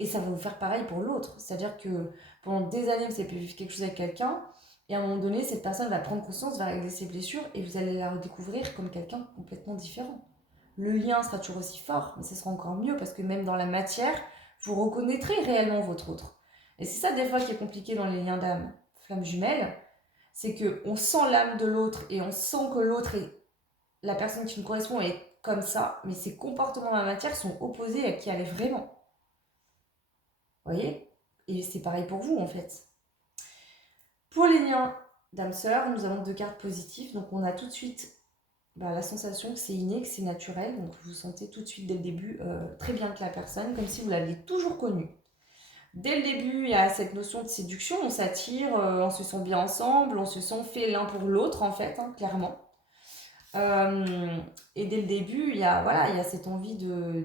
Et ça va vous faire pareil pour l'autre. C'est-à-dire que pendant des années, vous avez pu vivre quelque chose avec quelqu'un, et à un moment donné, cette personne va prendre conscience, va régler ses blessures, et vous allez la redécouvrir comme quelqu'un de complètement différent. Le lien sera toujours aussi fort, mais ce sera encore mieux, parce que même dans la matière, vous reconnaîtrez réellement votre autre. Et c'est ça des fois qui est compliqué dans les liens d'âme, flamme jumelle, c'est qu'on sent l'âme de l'autre, et on sent que l'autre est la personne qui nous correspond est comme ça, mais ses comportements dans la matière sont opposés à qui elle est vraiment. Vous voyez? Et c'est pareil pour vous en fait. Pour les liens d'âme-sœur, nous avons deux cartes positives. Donc on a tout de suite la sensation que c'est inné, que c'est naturel. Donc vous sentez tout de suite dès le début très bien que la personne, comme si vous l'aviez toujours connue. Dès le début, il y a cette notion de séduction, on s'attire, on se sent bien ensemble, on se sent fait l'un pour l'autre en fait, hein, clairement. Et dès le début, il y a cette envie de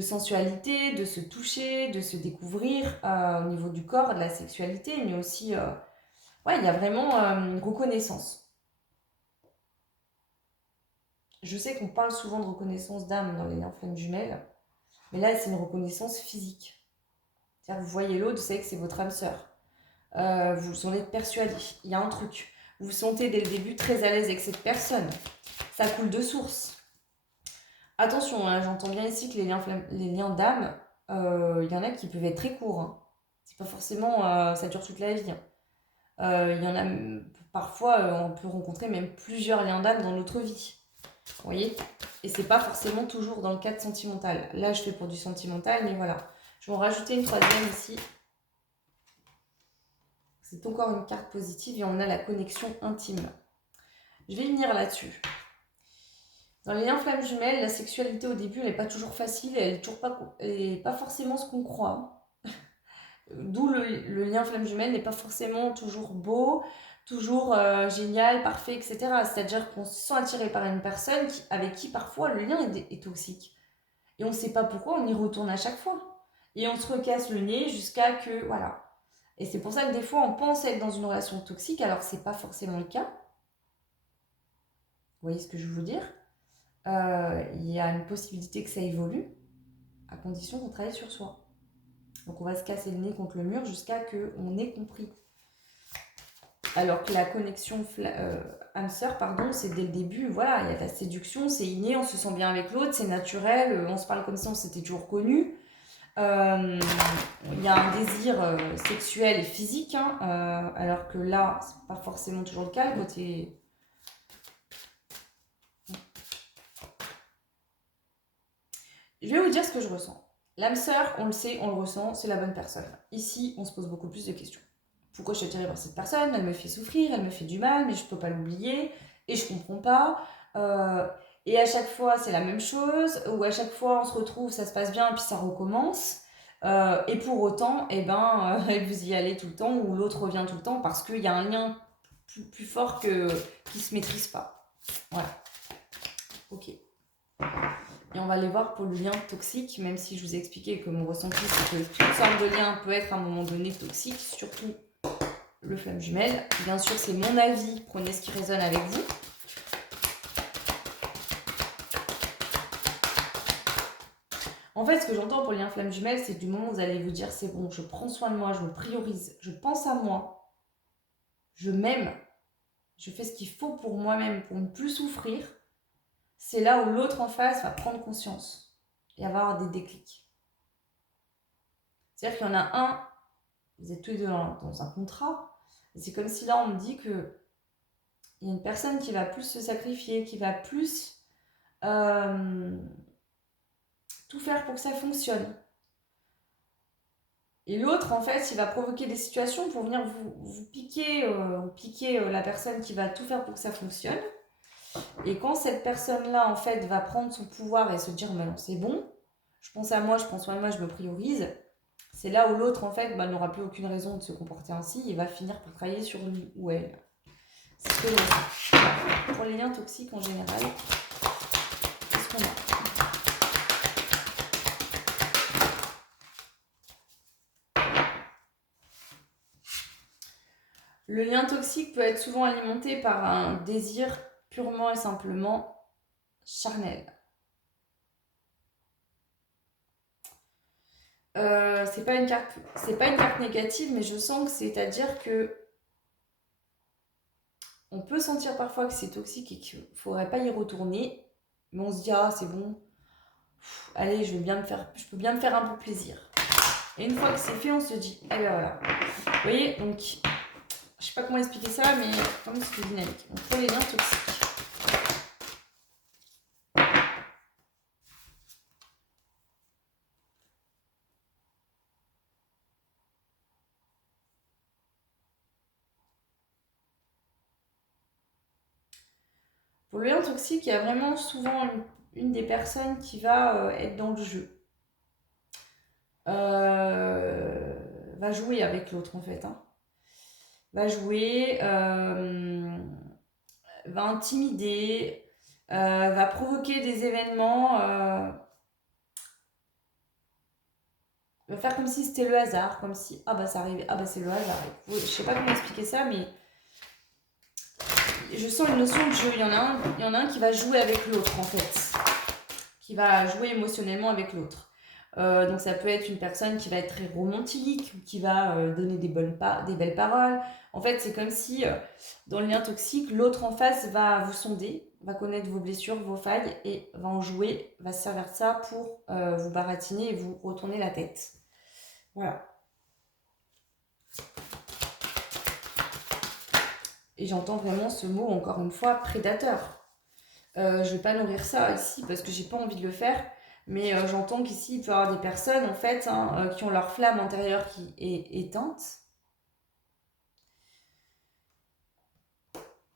sensualité, de se toucher, de se découvrir au niveau du corps, de la sexualité, mais aussi, il y a vraiment une reconnaissance. Je sais qu'on parle souvent de reconnaissance d'âme dans les liens flammes jumelles, mais là, c'est une reconnaissance physique. C'est-à-dire, vous voyez l'autre, vous savez que c'est votre âme sœur. Vous en êtes persuadé. Il y a un truc. Vous vous sentez dès le début très à l'aise avec cette personne. Ça coule de source. Attention, hein, j'entends bien ici que les liens d'âme, il y en a qui peuvent être très courts. Hein. C'est pas forcément, ça dure toute la vie. Hein. Il y en a parfois, on peut rencontrer même plusieurs liens d'âme dans notre vie. Vous voyez? Et c'est pas forcément toujours dans le cadre sentimental. Là, je fais pour du sentimental, mais voilà. Je vais en rajouter une troisième ici. C'est encore une carte positive et on a la connexion intime. Je vais venir là-dessus. Dans les liens flammes jumelles, la sexualité au début, elle n'est pas toujours facile, elle n'est pas forcément ce qu'on croit. D'où le lien flamme jumelle n'est pas forcément toujours beau, toujours génial, parfait, etc. C'est-à-dire qu'on se sent attiré par une personne avec qui parfois le lien est toxique. Et on ne sait pas pourquoi, on y retourne à chaque fois. Et on se recasse le nez jusqu'à que, voilà. Et c'est pour ça que des fois, on pense être dans une relation toxique, alors que ce n'est pas forcément le cas. Vous voyez ce que je veux dire? Il y a une possibilité que ça évolue, à condition qu'on travaille sur soi. Donc on va se casser le nez contre le mur jusqu'à ce qu'on ait compris. Alors que la connexion âme-sœur, c'est dès le début, voilà, il y a de la séduction, c'est inné, on se sent bien avec l'autre, c'est naturel, on se parle comme si on s'était toujours connu. Il y a un désir sexuel et physique, hein, alors que là, c'est pas forcément toujours le cas, le côté... Je vais vous dire ce que je ressens. L'âme sœur, on le sait, on le ressent, c'est la bonne personne. Ici, on se pose beaucoup plus de questions. Pourquoi je suis attirée par cette personne? Elle me fait souffrir, elle me fait du mal, mais je ne peux pas l'oublier, et je ne comprends pas. Et à chaque fois, c'est la même chose, ou à chaque fois, on se retrouve, ça se passe bien, et puis ça recommence. Et pour autant, vous y allez tout le temps, ou l'autre revient tout le temps, parce qu'il y a un lien plus fort qui ne se maîtrise pas. Voilà. Ok. Et on va aller voir pour le lien toxique, même si je vous ai expliqué que mon ressenti, c'est que toutes sortes de liens peuvent être à un moment donné toxiques, surtout le flamme jumelle. Bien sûr, c'est mon avis, prenez ce qui résonne avec vous. En fait, ce que j'entends pour le lien flamme jumelle, c'est du moment où vous allez vous dire, c'est bon, je prends soin de moi, je me priorise, je pense à moi, je m'aime, je fais ce qu'il faut pour moi-même, pour ne plus souffrir. C'est là où l'autre en face va prendre conscience et avoir des déclics. C'est-à-dire qu'il y en a un, vous êtes tous les deux dans un contrat, et c'est comme si là on me dit que il y a une personne qui va plus se sacrifier, qui va plus tout faire pour que ça fonctionne. Et l'autre, en fait, il va provoquer des situations pour venir vous piquer la personne qui va tout faire pour que ça fonctionne. Et quand cette personne-là, en fait, va prendre son pouvoir et se dire, mais non, c'est bon, je pense à moi, je prends soin de moi, je me priorise, c'est là où l'autre, en fait, n'aura plus aucune raison de se comporter ainsi et va finir par travailler sur lui ou elle. C'est ce que je ressens. Pour les liens toxiques en général, qu'est-ce qu'on a? Le lien toxique peut être souvent alimenté par un désir purement et simplement charnel. C'est pas une carte négative, mais je sens que c'est-à-dire que on peut sentir parfois que c'est toxique et qu'il ne faudrait pas y retourner, mais on se dit ah c'est bon, allez je peux bien me faire un peu plaisir. Et une fois que c'est fait, on se dit eh ben voilà. Vous voyez, donc je sais pas comment expliquer ça, mais comme c'est dynamique. Donc pour les liens toxiques. Pour le lien toxique, il y a vraiment souvent une des personnes qui va être dans le jeu. Va jouer avec l'autre en fait. Hein. Va jouer, va intimider, va provoquer des événements, va faire comme si c'était le hasard, comme si ah bah ça arrivait, ah bah c'est le hasard. Je sais pas comment expliquer ça, mais je sens une notion de jeu. Il y en a un qui va jouer avec l'autre, en fait. Qui va jouer émotionnellement avec l'autre. Donc ça peut être une personne qui va être très romantique, ou qui va donner des belles paroles. En fait, c'est comme si, dans le lien toxique, l'autre en face va vous sonder, va connaître vos blessures, vos failles, et va en jouer, va se servir de ça pour vous baratiner et vous retourner la tête. Voilà. Et j'entends vraiment ce mot, encore une fois, prédateur. Je vais pas nourrir ça ici parce que j'ai pas envie de le faire, mais j'entends qu'ici il peut y avoir des personnes en fait qui ont leur flamme intérieure qui est éteinte.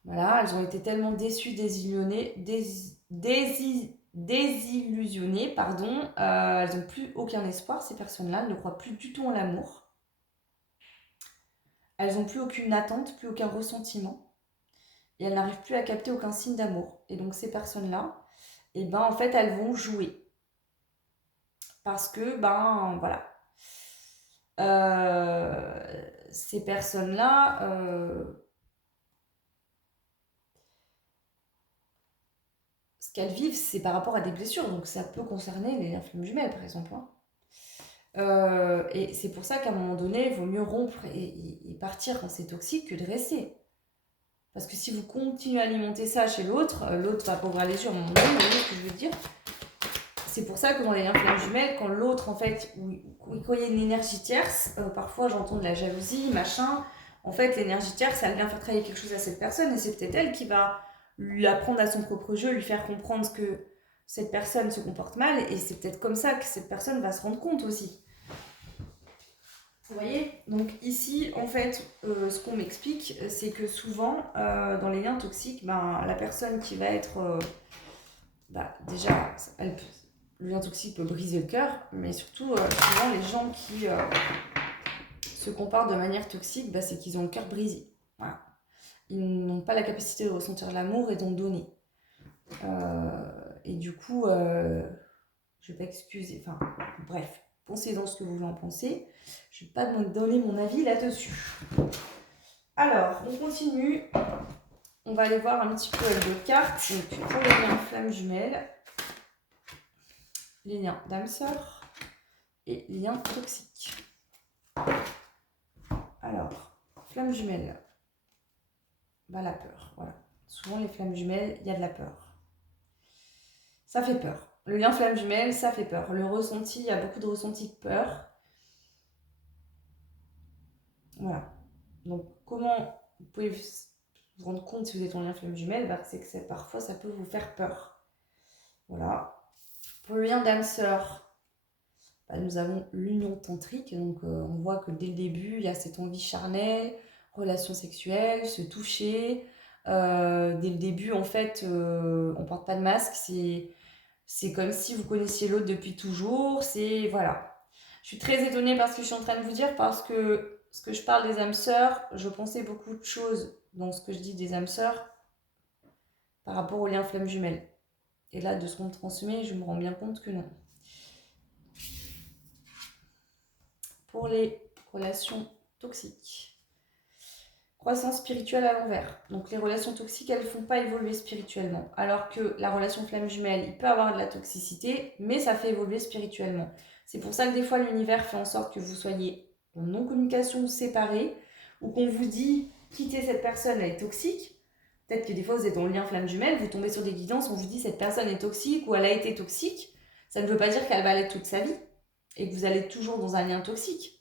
Voilà, elles ont été tellement déçues, désillusionnées, pardon. Elles n'ont plus aucun espoir, ces personnes-là, elles ne croient plus du tout en l'amour. Elles n'ont plus aucune attente, plus aucun ressentiment. Et elles n'arrivent plus à capter aucun signe d'amour. Et donc ces personnes-là, et ben en fait elles vont jouer. Parce que, ben voilà. Ces personnes-là, ce qu'elles vivent, c'est par rapport à des blessures. Donc ça peut concerner les flammes jumelles, par exemple. Et c'est pour ça qu'à un moment donné, il vaut mieux rompre et partir quand c'est toxique que de rester. Parce que si vous continuez à alimenter ça chez l'autre, l'autre va pas ouvrir les yeux à un moment donné, vous voyez ce que je veux dire. C'est pour ça que dans les liens flammes jumelles, quand l'autre, en fait, quand il y a une énergie tierce, parfois j'entends de la jalousie, machin, en fait, l'énergie tierce, elle vient faire travailler quelque chose à cette personne, et c'est peut-être elle qui va lui apprendre à son propre jeu, lui faire comprendre que cette personne se comporte mal, et c'est peut-être comme ça que cette personne va se rendre compte aussi. Vous voyez? Donc ici, en fait, ce qu'on m'explique, c'est que souvent, dans les liens toxiques, ben, la personne qui va être... déjà, le lien toxique peut briser le cœur, mais surtout, souvent, les gens qui se comportent de manière toxique, bah, c'est qu'ils ont le cœur brisé. Voilà. Ils n'ont pas la capacité de ressentir l'amour et d'en donner. Et du coup, je vais pas excuser, enfin, bref, pensez dans ce que vous voulez en penser. Je vais pas donner mon avis là-dessus. Alors, on continue. On va aller voir un petit peu avec deux cartes. Donc, pour les liens flammes jumelles, les liens d'âme sœur et liens toxiques. Alors, flammes jumelles, bah, la peur, voilà. Souvent, les flammes jumelles, il y a de la peur. Ça fait peur. Le lien flamme jumelle, ça fait peur. Le ressenti, il y a beaucoup de ressenti de peur. Voilà. Donc, comment vous pouvez vous rendre compte si vous êtes en lien flamme jumelle, bah, c'est que parfois, ça peut vous faire peur. Voilà. Pour le lien d'âme sœur, bah, nous avons l'union tantrique. Donc, on voit que dès le début, il y a cette envie charnelle, relation sexuelle, se toucher. Dès le début, en fait, on porte pas de masque. C'est comme si vous connaissiez l'autre depuis toujours. C'est... Voilà. Je suis très étonnée par ce que je suis en train de vous dire, parce que ce que je parle des âmes sœurs, je pensais beaucoup de choses dans ce que je dis des âmes sœurs par rapport au lien flamme jumelle. Et là, de ce qu'on me transmet, je me rends bien compte que non. Pour les relations toxiques. Croissance spirituelle à l'envers. Donc les relations toxiques, elles ne font pas évoluer spirituellement. Alors que la relation flamme jumelle, il peut avoir de la toxicité, mais ça fait évoluer spirituellement. C'est pour ça que des fois, l'univers fait en sorte que vous soyez en non-communication, séparés, ou qu'on vous dit quittez cette personne, elle est toxique. Peut-être que des fois, vous êtes en lien flamme jumelle, vous tombez sur des guidances, on vous dit cette personne est toxique ou elle a été toxique. Ça ne veut pas dire qu'elle va l'être toute sa vie et que vous allez toujours dans un lien toxique.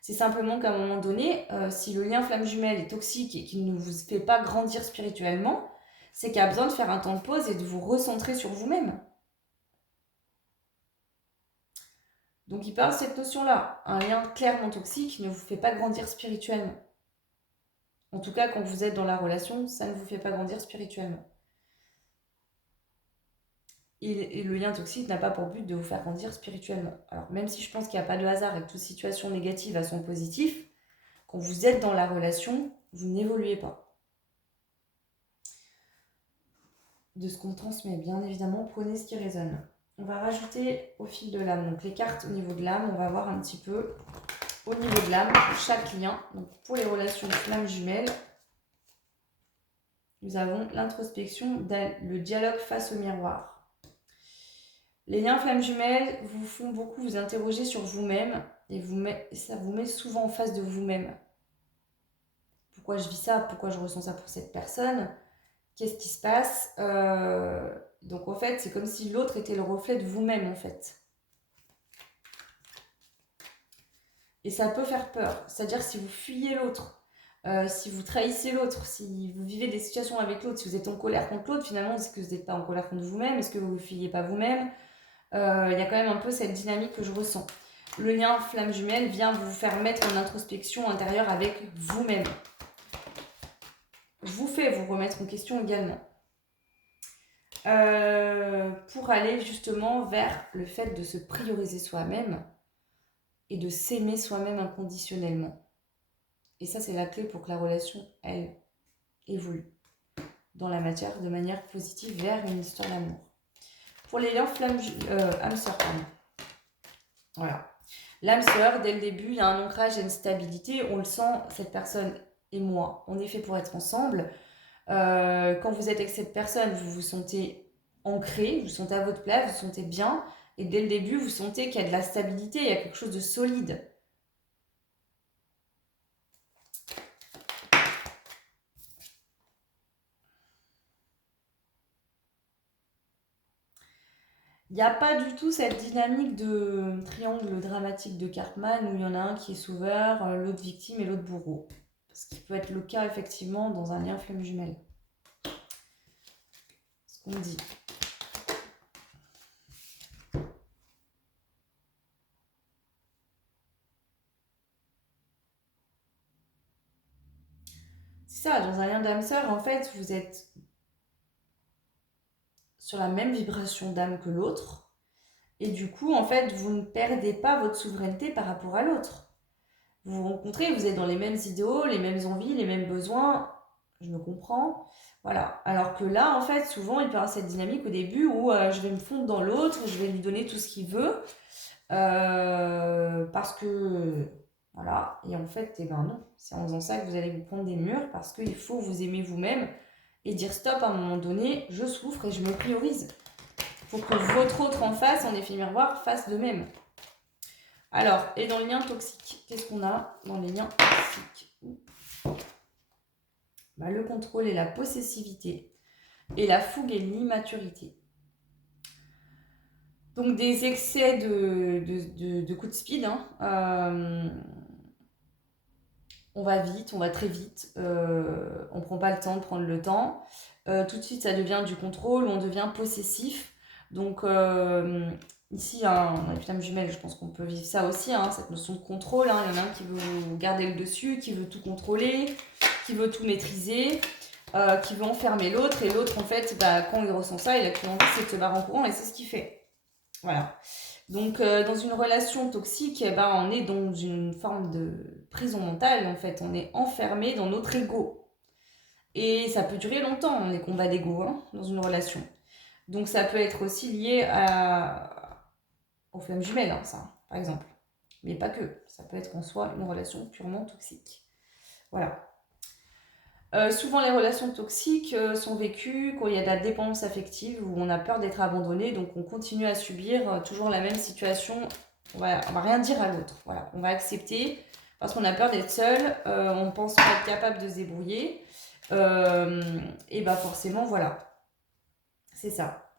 C'est simplement qu'à un moment donné, si le lien flamme jumelle est toxique et qu'il ne vous fait pas grandir spirituellement, c'est qu'il y a besoin de faire un temps de pause et de vous recentrer sur vous-même. Donc il parle de cette notion-là. Un lien clairement toxique ne vous fait pas grandir spirituellement. En tout cas, quand vous êtes dans la relation, ça ne vous fait pas grandir spirituellement. Et le lien toxique n'a pas pour but de vous faire grandir spirituellement. Alors même si je pense qu'il n'y a pas de hasard et que toute situation négative a son positif, quand vous êtes dans la relation, vous n'évoluez pas. De ce qu'on transmet, bien évidemment, prenez ce qui résonne. On va rajouter au fil de l'âme. Donc les cartes au niveau de l'âme, on va voir un petit peu au niveau de l'âme pour chaque lien. Donc pour les relations flammes jumelles, nous avons l'introspection, le dialogue face au miroir. Les liens flammes jumelles vous font beaucoup vous interroger sur vous-même et ça vous met souvent en face de vous-même. Pourquoi je vis ça? Pourquoi je ressens ça pour cette personne? Qu'est-ce qui se passe? Donc en fait, c'est comme si l'autre était le reflet de vous-même en fait. Et ça peut faire peur. C'est-à-dire si vous fuyez l'autre, si vous trahissez l'autre, si vous vivez des situations avec l'autre, si vous êtes en colère contre l'autre, finalement, est-ce que vous n'êtes pas en colère contre vous-même? Est-ce que vous ne fuyez pas vous-même? Il y a quand même un peu cette dynamique que je ressens. Le lien flamme jumelle vient vous faire mettre en introspection intérieure avec vous-même. Vous fait vous remettre en question également. Pour aller justement vers le fait de se prioriser soi-même et de s'aimer soi-même inconditionnellement. Et ça, c'est la clé pour que la relation, elle, évolue dans la matière de manière positive vers une histoire d'amour. Pour les liens âme sœur, pardon. Voilà. L'âme sœur, dès le début, il y a un ancrage et une stabilité. On le sent, cette personne et moi, on est fait pour être ensemble. Quand vous êtes avec cette personne, vous vous sentez ancré, vous vous sentez à votre place, vous vous sentez bien. Et dès le début, vous sentez qu'il y a de la stabilité, il y a quelque chose de solide. Il n'y a pas du tout cette dynamique de triangle dramatique de Cartman où il y en a un qui est sauveur, l'autre victime et l'autre bourreau. Ce qui peut être le cas effectivement dans un lien flamme jumelle. Ce qu'on dit. C'est ça, dans un lien d'âme sœur, en fait, vous êtes sur la même vibration d'âme que l'autre. Et du coup, en fait, vous ne perdez pas votre souveraineté par rapport à l'autre. Vous vous rencontrez, vous êtes dans les mêmes idéaux, les mêmes envies, les mêmes besoins. Je me comprends. Voilà. Alors que là, en fait, souvent, il peut y avoir cette dynamique au début où je vais me fondre dans l'autre, je vais lui donner tout ce qu'il veut. Parce que... Voilà. Et en fait, eh ben non. C'est en faisant ça que vous allez vous prendre des murs parce qu'il faut vous aimer vous-même et dire stop à un moment donné, je souffre et je me priorise. Pour que votre autre en face, en effet miroir, fasse de même. Alors, et dans les liens toxiques, qu'est-ce qu'on a dans les liens toxiques? Le contrôle et la possessivité. Et la fougue et l'immaturité. Donc des excès de coups de speed. On va vite, on va très vite. On ne prend pas le temps de prendre le temps. Tout de suite, ça devient du contrôle, on devient possessif. Donc ici, on a une flamme jumelle, je pense qu'on peut vivre ça aussi, cette notion de contrôle. Il y en a un qui veut garder le dessus, qui veut tout contrôler, qui veut tout maîtriser, qui veut enfermer l'autre. Et l'autre, en fait, quand il ressent ça, il a qu'une envie, c'est de se barrer en courant et c'est ce qu'il fait. Voilà. Donc, dans une relation toxique, on est dans une forme de prison mentale, en fait. On est enfermé dans notre ego. Et ça peut durer longtemps, les combats d'ego, dans une relation. Donc, ça peut être aussi lié aux flammes jumelles, ça, par exemple. Mais pas que. Ça peut être en soi une relation purement toxique. Voilà. Souvent, les relations toxiques sont vécues quand il y a de la dépendance affective, où on a peur d'être abandonné, donc on continue à subir toujours la même situation. On va rien dire à l'autre. Voilà. On va accepter parce qu'on a peur d'être seul, on pense pas être capable de se débrouiller. Et forcément, voilà. C'est ça.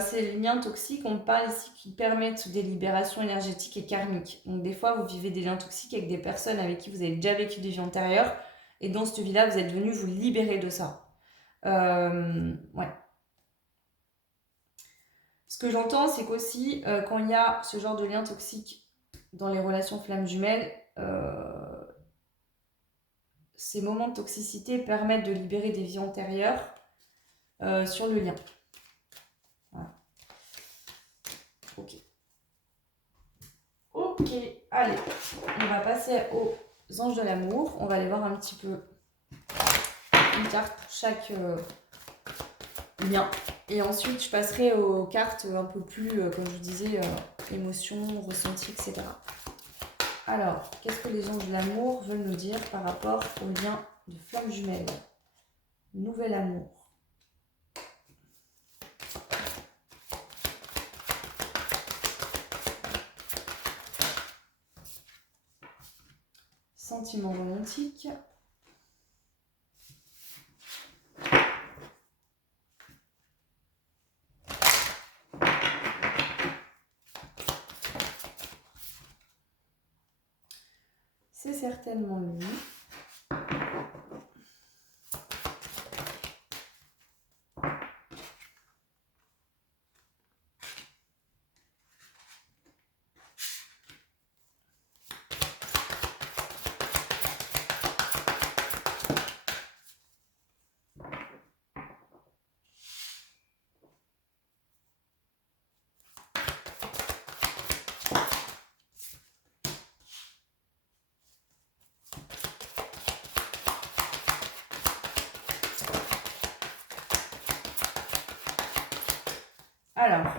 Ces liens toxiques, on parle ici qui permettent des libérations énergétiques et karmiques. Donc des fois, vous vivez des liens toxiques avec des personnes avec qui vous avez déjà vécu des vies antérieures. Et dans cette vie-là, vous êtes venu vous libérer de ça. Ouais. Ce que j'entends, c'est qu'aussi, quand il y a ce genre de lien toxique dans les relations flammes jumelles, ces moments de toxicité permettent de libérer des vies antérieures sur le lien. Voilà. Ok, allez, on va passer aux anges de l'amour. On va aller voir un petit peu une carte pour chaque lien. Et ensuite, je passerai aux cartes un peu plus, comme je vous disais, émotions, ressentis, etc. Alors, qu'est-ce que les anges de l'amour veulent nous dire par rapport au lien de flamme jumelle? nouvel amour. Sentiment romantique. C'est certainement lui. Alors,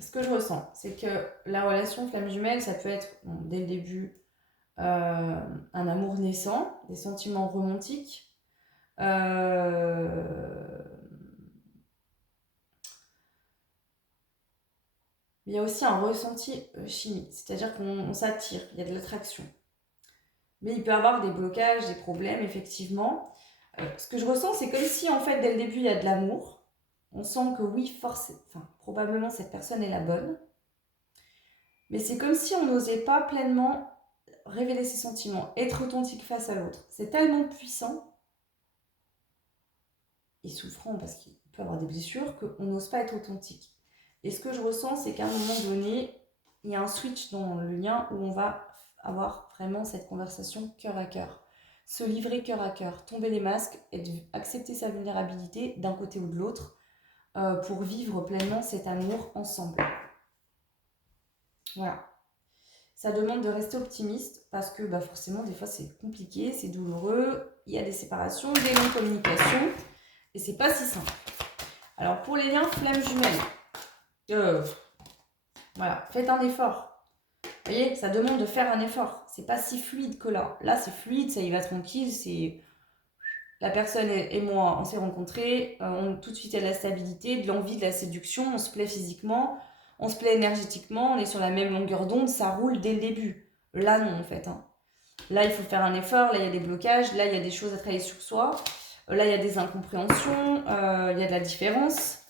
ce que je ressens, c'est que la relation flamme jumelle, ça peut être, bon, dès le début, un amour naissant, des sentiments romantiques. Il y a aussi un ressenti chimique, c'est-à-dire qu'on s'attire, il y a de l'attraction. Mais il peut y avoir des blocages, des problèmes, effectivement. Ce que je ressens, c'est comme si, en fait, dès le début, il y a de l'amour. On sent que oui, probablement cette personne est la bonne. Mais c'est comme si on n'osait pas pleinement révéler ses sentiments, être authentique face à l'autre. C'est tellement puissant et souffrant parce qu'il peut avoir des blessures qu'on n'ose pas être authentique. Et ce que je ressens, c'est qu'à un moment donné, il y a un switch dans le lien où on va avoir vraiment cette conversation cœur à cœur. Se livrer cœur à cœur, tomber les masques, accepter sa vulnérabilité d'un côté ou de l'autre pour vivre pleinement cet amour ensemble. Voilà. Ça demande de rester optimiste parce que forcément, des fois, c'est compliqué, c'est douloureux, il y a des séparations, des non-communications et c'est pas si simple. Alors, pour les liens flammes jumelles, voilà, faites un effort. Vous voyez, ça demande de faire un effort. C'est pas si fluide que là. Là, c'est fluide, ça y va tranquille, c'est... La personne et moi, on s'est rencontrés, on tout de suite a de la stabilité, de l'envie, de la séduction, on se plaît physiquement, on se plaît énergétiquement, on est sur la même longueur d'onde, ça roule dès le début. Là, non, en fait. Là, il faut faire un effort, là, il y a des blocages, là, il y a des choses à travailler sur soi, là, il y a des incompréhensions, il y a de la différence.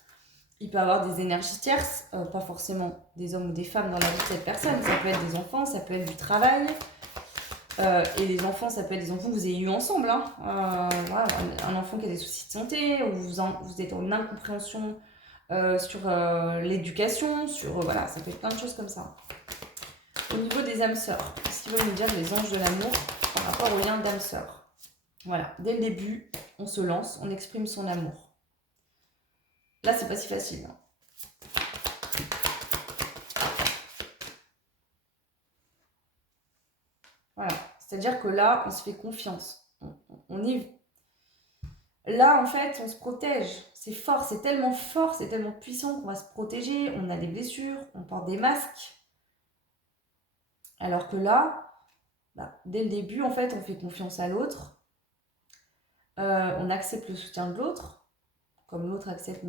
Il peut y avoir des énergies tierces, pas forcément des hommes ou des femmes dans la vie de cette personne, ça peut être des enfants, ça peut être du travail. Et les enfants, ça peut être des enfants que vous avez eus ensemble. Voilà, un enfant qui a des soucis de santé, ou vous êtes en incompréhension sur l'éducation, voilà, ça peut être plein de choses comme ça. Au niveau des âmes sœurs, qu'est-ce qu'ils veulent nous dire les anges de l'amour par rapport au lien d'âmes sœurs? Voilà, dès le début, on se lance, on exprime son amour. Là, c'est pas si facile. Voilà, c'est-à-dire que là, on se fait confiance. On est... Là, en fait, on se protège. C'est fort, c'est tellement puissant qu'on va se protéger. On a des blessures, on porte des masques. Alors que là, dès le début, en fait, on fait confiance à l'autre. On accepte le soutien de l'autre, comme l'autre accepte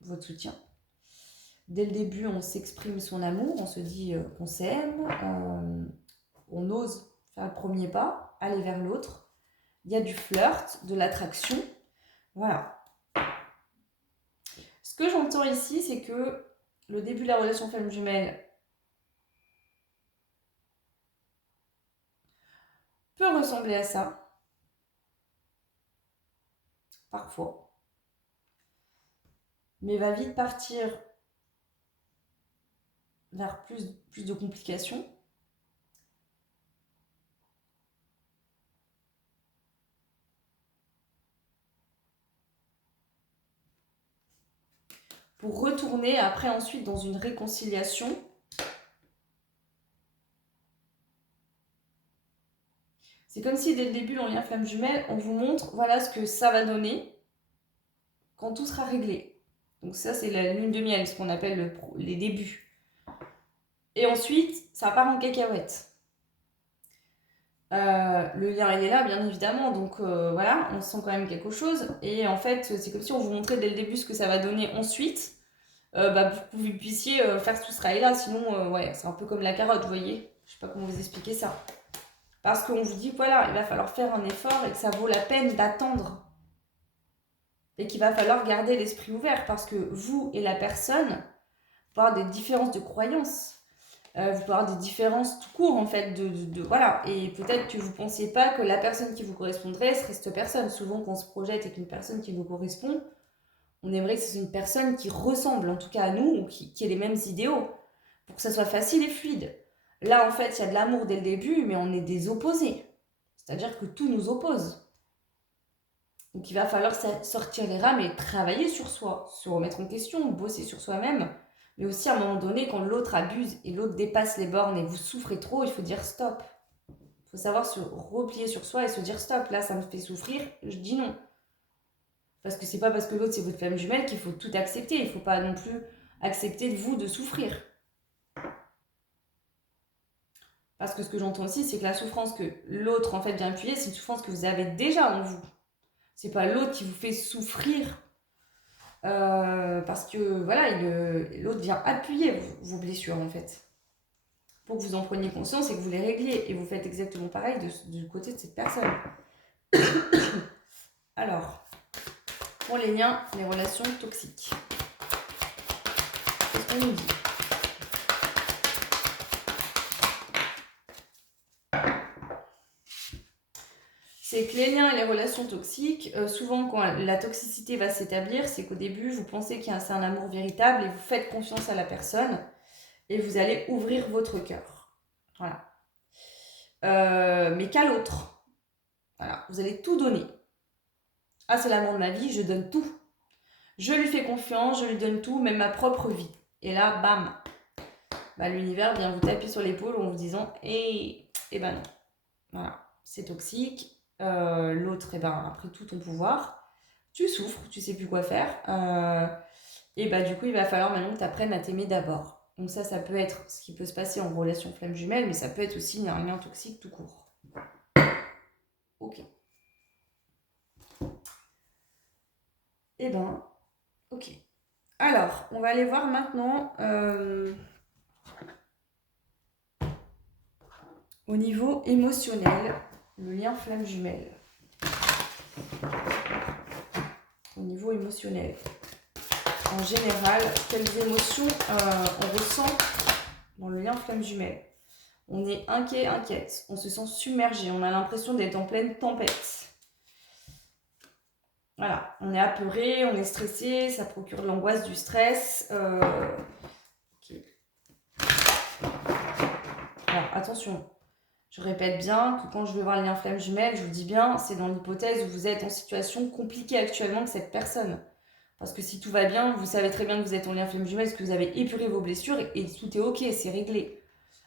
votre soutien. Dès le début, on s'exprime son amour, on se dit qu'on s'aime, on ose faire le premier pas, aller vers l'autre. Il y a du flirt, de l'attraction. Voilà. Ce que j'entends ici, c'est que le début de la relation femme jumelle peut ressembler à ça, parfois, mais va vite partir vers plus de complications. Pour retourner après ensuite dans une réconciliation. C'est comme si dès le début, dans lien flamme jumelle, on vous montre voilà ce que ça va donner quand tout sera réglé. Donc ça, c'est la lune de miel, ce qu'on appelle les débuts. Et ensuite, ça part en cacahuète. Le lien il est là bien évidemment, donc voilà, on sent quand même quelque chose. Et en fait, c'est comme si on vous montrait dès le début ce que ça va donner ensuite, pour que vous puissiez faire tout ce travail-là. Sinon, ouais, c'est un peu comme la carotte, vous voyez. Je sais pas comment vous expliquer ça. Parce qu'on vous dit, voilà, il va falloir faire un effort et que ça vaut la peine d'attendre. Et qu'il va falloir garder l'esprit ouvert parce que vous et la personne, vous pouvez avoir des différences de croyances. Vous pouvez avoir des différences tout court en fait voilà, et peut-être que vous ne pensiez pas que la personne qui vous correspondrait serait cette personne. Souvent quand on se projette avec une personne qui nous correspond, on aimerait que ce soit une personne qui ressemble en tout cas à nous ou qui ait les mêmes idéaux pour que ça soit facile et fluide. Là en fait il y a de l'amour dès le début mais on est des opposés, c'est-à-dire que tout nous oppose. Donc il va falloir sortir les rames et travailler sur soi, se remettre en question, bosser sur soi-même. Mais aussi à un moment donné, quand l'autre abuse et l'autre dépasse les bornes et vous souffrez trop, il faut dire stop. Il faut savoir se replier sur soi et se dire stop, là ça me fait souffrir, je dis non. Parce que c'est pas parce que l'autre c'est votre femme jumelle qu'il faut tout accepter. Il faut pas non plus accepter de vous de souffrir. Parce que ce que j'entends aussi, c'est que la souffrance que l'autre en fait vient appuyer, c'est une souffrance que vous avez déjà en vous. C'est pas l'autre qui vous fait souffrir parce que voilà, l'autre vient appuyer vos blessures en fait. Pour que vous en preniez conscience et que vous les régliez. Et vous faites exactement pareil du côté de cette personne. Alors, pour les liens, les relations toxiques. Qu'est-ce qu'on nous dit ? C'est que les liens et les relations toxiques, souvent quand la toxicité va s'établir, c'est qu'au début, vous pensez qu'il y a un amour véritable et vous faites confiance à la personne et vous allez ouvrir votre cœur. Voilà. Mais qu'à l'autre. Voilà. Vous allez tout donner. Ah, c'est l'amour de ma vie, je donne tout. Je lui fais confiance, je lui donne tout, même ma propre vie. Et là, bam, l'univers vient vous taper sur l'épaule en vous disant eh ben non. Voilà, c'est toxique. L'autre, a pris tout ton pouvoir. Tu souffres, tu sais plus quoi faire. Et du coup, il va falloir maintenant que tu apprennes à t'aimer d'abord. Donc ça peut être ce qui peut se passer en relation flamme jumelle, mais ça peut être aussi un lien toxique tout court. Ok. Ok. Alors, on va aller voir maintenant au niveau émotionnel, le lien flamme jumelle. Au niveau émotionnel. En général, quelles émotions on ressent dans le lien flamme jumelle ? On est inquiet, inquiète. On se sent submergé. On a l'impression d'être en pleine tempête. Voilà, on est apeuré, on est stressé, ça procure de l'angoisse, du stress. Okay. Alors, attention, je répète bien que quand je vais voir le lien flamme jumelle, je vous dis bien, c'est dans l'hypothèse où vous êtes en situation compliquée actuellement avec cette personne. Parce que si tout va bien, vous savez très bien que vous êtes en lien flamme jumelle, parce que vous avez épuré vos blessures et tout est ok, c'est réglé.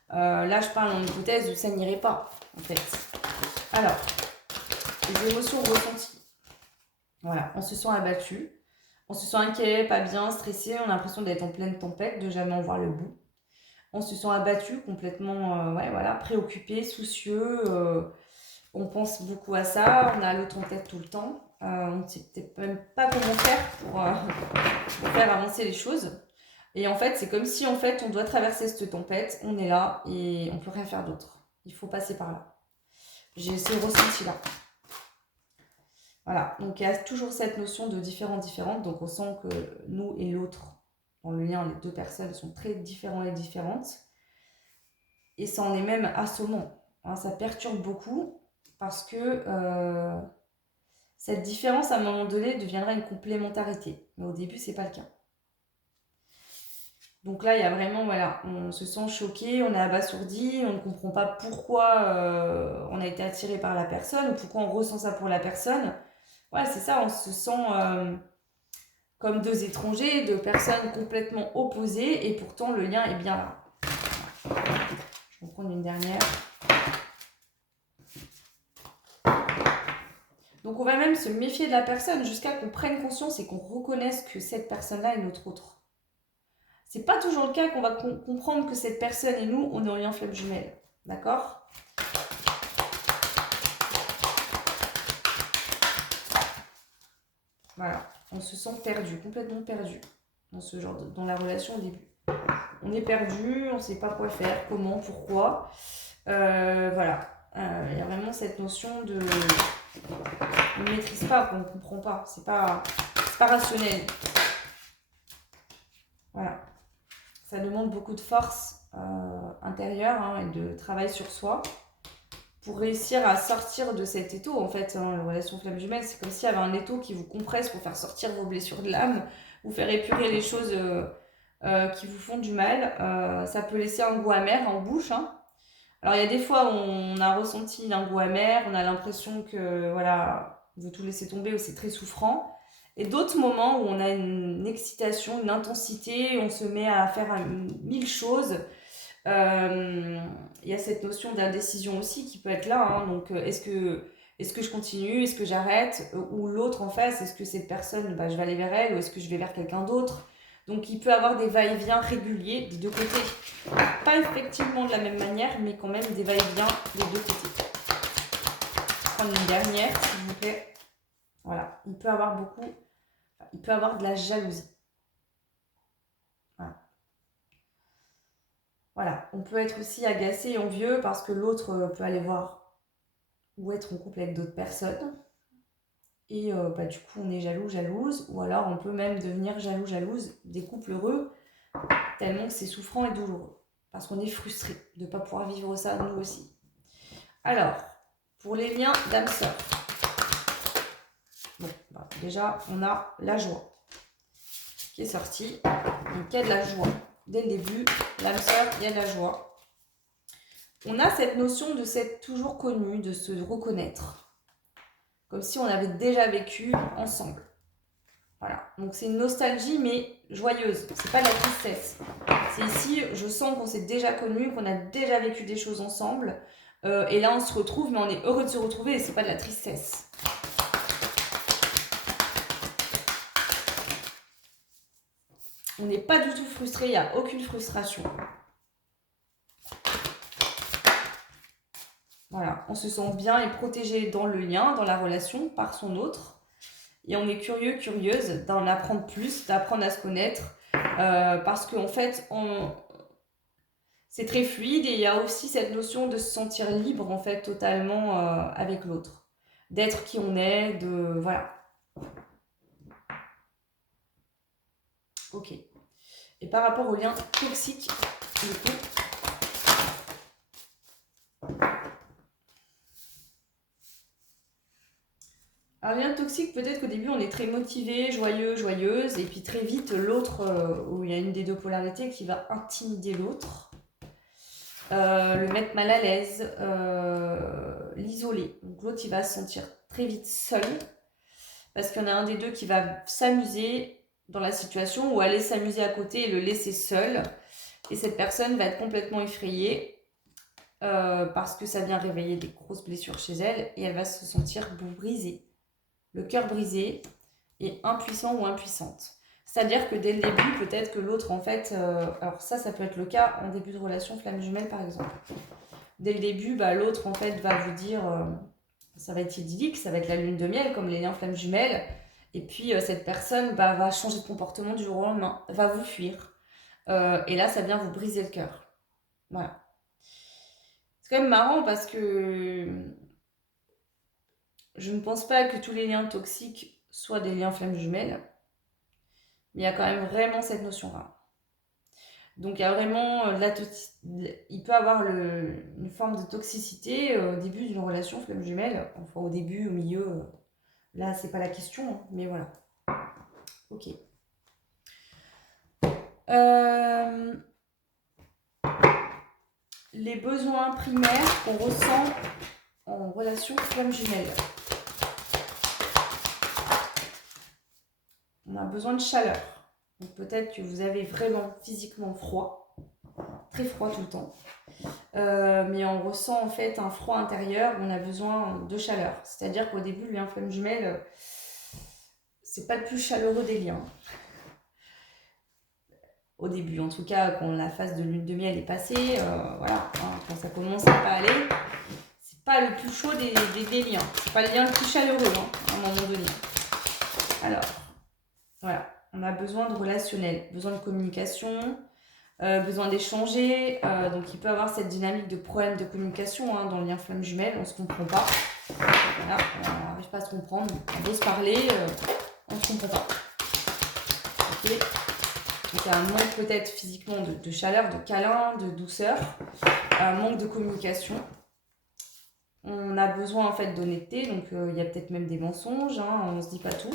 Là, je parle en hypothèse où ça n'irait pas, en fait. Alors, les émotions ressenties. Voilà, on se sent abattu, on se sent inquiet, pas bien, stressé, on a l'impression d'être en pleine tempête, de jamais en voir le bout. On se sent abattu, complètement préoccupé, soucieux. On pense beaucoup à ça, on a l'autre en tête tout le temps. On ne sait peut-être même pas comment faire pour faire avancer les choses. Et en fait, c'est comme si on doit traverser cette tempête, on est là et on ne peut rien faire d'autre. Il faut passer par là. J'ai ce ressenti-là. Voilà, donc il y a toujours cette notion de différente. Donc on sent que nous et l'autre, dans le lien, les deux personnes sont très différents et différentes. Et ça en est même assommant. Hein, ça perturbe beaucoup parce que cette différence, à un moment donné, deviendra une complémentarité. Mais au début, c'est pas le cas. Donc là, il y a vraiment, on se sent choqué, on est abasourdi, on ne comprend pas pourquoi on a été attiré par la personne ou pourquoi on ressent ça pour la personne. Ouais, c'est ça, on se sent comme deux étrangers, deux personnes complètement opposées et pourtant le lien est bien là. Je vais en prendre une dernière. Donc on va même se méfier de la personne jusqu'à qu'on prenne conscience et qu'on reconnaisse que cette personne-là est notre autre. C'est pas toujours le cas qu'on va comprendre que cette personne et nous, on est en lien flamme jumelle. D'accord ? Voilà, on se sent perdu, complètement perdu dans ce genre dans la relation au début. On est perdu, on ne sait pas quoi faire, comment, pourquoi. Voilà, il y a vraiment cette notion de... On ne maîtrise pas, on ne comprend pas, c'est pas rationnel. Voilà, ça demande beaucoup de force intérieure hein, et de travail sur soi pour réussir à sortir de cet étau. En fait, hein, la relation flamme jumelle, c'est comme s'il y avait un étau qui vous compresse pour faire sortir vos blessures de l'âme, vous faire épurer les choses qui vous font du mal. Ça peut laisser un goût amer en bouche. Hein. Alors, il y a des fois où on a ressenti un goût amer, on a l'impression que, voilà, on veut tout laisser tomber ou c'est très souffrant. Et d'autres moments où on a une excitation, une intensité, on se met à faire 1000 choses. Il y a cette notion d'indécision aussi qui peut être là. Hein. Donc, est-ce que je continue? Est-ce que j'arrête? Ou l'autre en face, est-ce que cette personne, je vais aller vers elle ou est-ce que je vais vers quelqu'un d'autre? Donc, il peut avoir des va-et-vient réguliers des deux côtés. Pas effectivement de la même manière, mais quand même des va-et-vient des deux côtés. Je vais prendre une dernière, s'il vous plaît. Voilà, il peut avoir de la jalousie. Voilà, on peut être aussi agacé et envieux parce que l'autre peut aller voir ou être en couple avec d'autres personnes. Et du coup, on est jaloux, jalouse. Ou alors, on peut même devenir jaloux, jalouse des couples heureux tellement que c'est souffrant et douloureux. Parce qu'on est frustré de ne pas pouvoir vivre ça nous aussi. Alors, pour les liens d'âme-sœur. Bon, déjà, on a la joie qui est sortie. Donc, il y a de la joie. Dès le début, l'âme sœur, il y a de la joie. On a cette notion de s'être toujours connu, de se reconnaître. Comme si on avait déjà vécu ensemble. Voilà. Donc c'est une nostalgie, mais joyeuse. C'est pas de la tristesse. C'est ici, je sens qu'on s'est déjà connu, qu'on a déjà vécu des choses ensemble. Et là, on se retrouve, mais on est heureux de se retrouver et c'est pas de la tristesse. On n'est pas du tout frustré, il n'y a aucune frustration. Voilà, on se sent bien et protégé dans le lien, dans la relation, par son autre. Et on est curieux, curieuse d'en apprendre plus, d'apprendre à se connaître. Parce qu'en fait, c'est très fluide et il y a aussi cette notion de se sentir libre, en fait, totalement avec l'autre. D'être qui on est, de... Voilà. Ok. Et par rapport aux liens toxiques, du coup... Alors, lien toxique, peut-être qu'au début, on est très motivé, joyeux, joyeuse, et puis très vite, l'autre, où il y a une des deux polarités qui va intimider l'autre, le mettre mal à l'aise, l'isoler. Donc, l'autre, il va se sentir très vite seul, parce qu'il y en a un des deux qui va s'amuser dans la situation, ou aller s'amuser à côté et le laisser seul. Et cette personne va être complètement effrayée, parce que ça vient réveiller des grosses blessures chez elle, et elle va se sentir brisée. Le cœur brisé et impuissant ou impuissante. C'est-à-dire que dès le début, peut-être que l'autre, en fait... alors ça peut être le cas en début de relation flamme jumelle, par exemple. Dès le début, l'autre, en fait, va vous dire... ça va être idyllique, ça va être la lune de miel, comme les liens flamme jumelle. Et puis, cette personne va changer de comportement du jour au lendemain, va vous fuir. Et là, ça vient vous briser le cœur. Voilà. C'est quand même marrant parce que... Je ne pense pas que tous les liens toxiques soient des liens flammes jumelles, mais il y a quand même vraiment cette notion-là. Donc il y a vraiment, il peut avoir une forme de toxicité au début d'une relation flamme jumelle, enfin au début, au milieu, là c'est pas la question, hein, mais voilà. Ok. Les besoins primaires qu'on ressent en relation flamme jumelle. On a besoin de chaleur. Donc peut-être que vous avez vraiment physiquement froid, très froid tout le temps. Mais on ressent en fait un froid intérieur, on a besoin de chaleur. C'est-à-dire qu'au début, le lien flamme jumelle, c'est pas le plus chaleureux des liens. Au début, en tout cas, quand la phase de lune de miel est passée, voilà, hein, quand ça commence à pas aller, c'est pas le plus chaud des liens. C'est pas le lien le plus chaleureux, hein, à un moment donné. Alors, voilà, on a besoin de relationnel, besoin de communication, besoin d'échanger. Donc, il peut avoir cette dynamique de problème de communication dans le lien flamme jumelle, on ne se comprend pas. Voilà, on n'arrive pas à se comprendre. On veut se parler, on ne se comprend pas. Ok. Donc, il y a un manque peut-être physiquement de chaleur, de câlin, de douceur, un manque de communication. On a besoin en fait d'honnêteté, donc il y a peut-être même des mensonges, on ne se dit pas tout.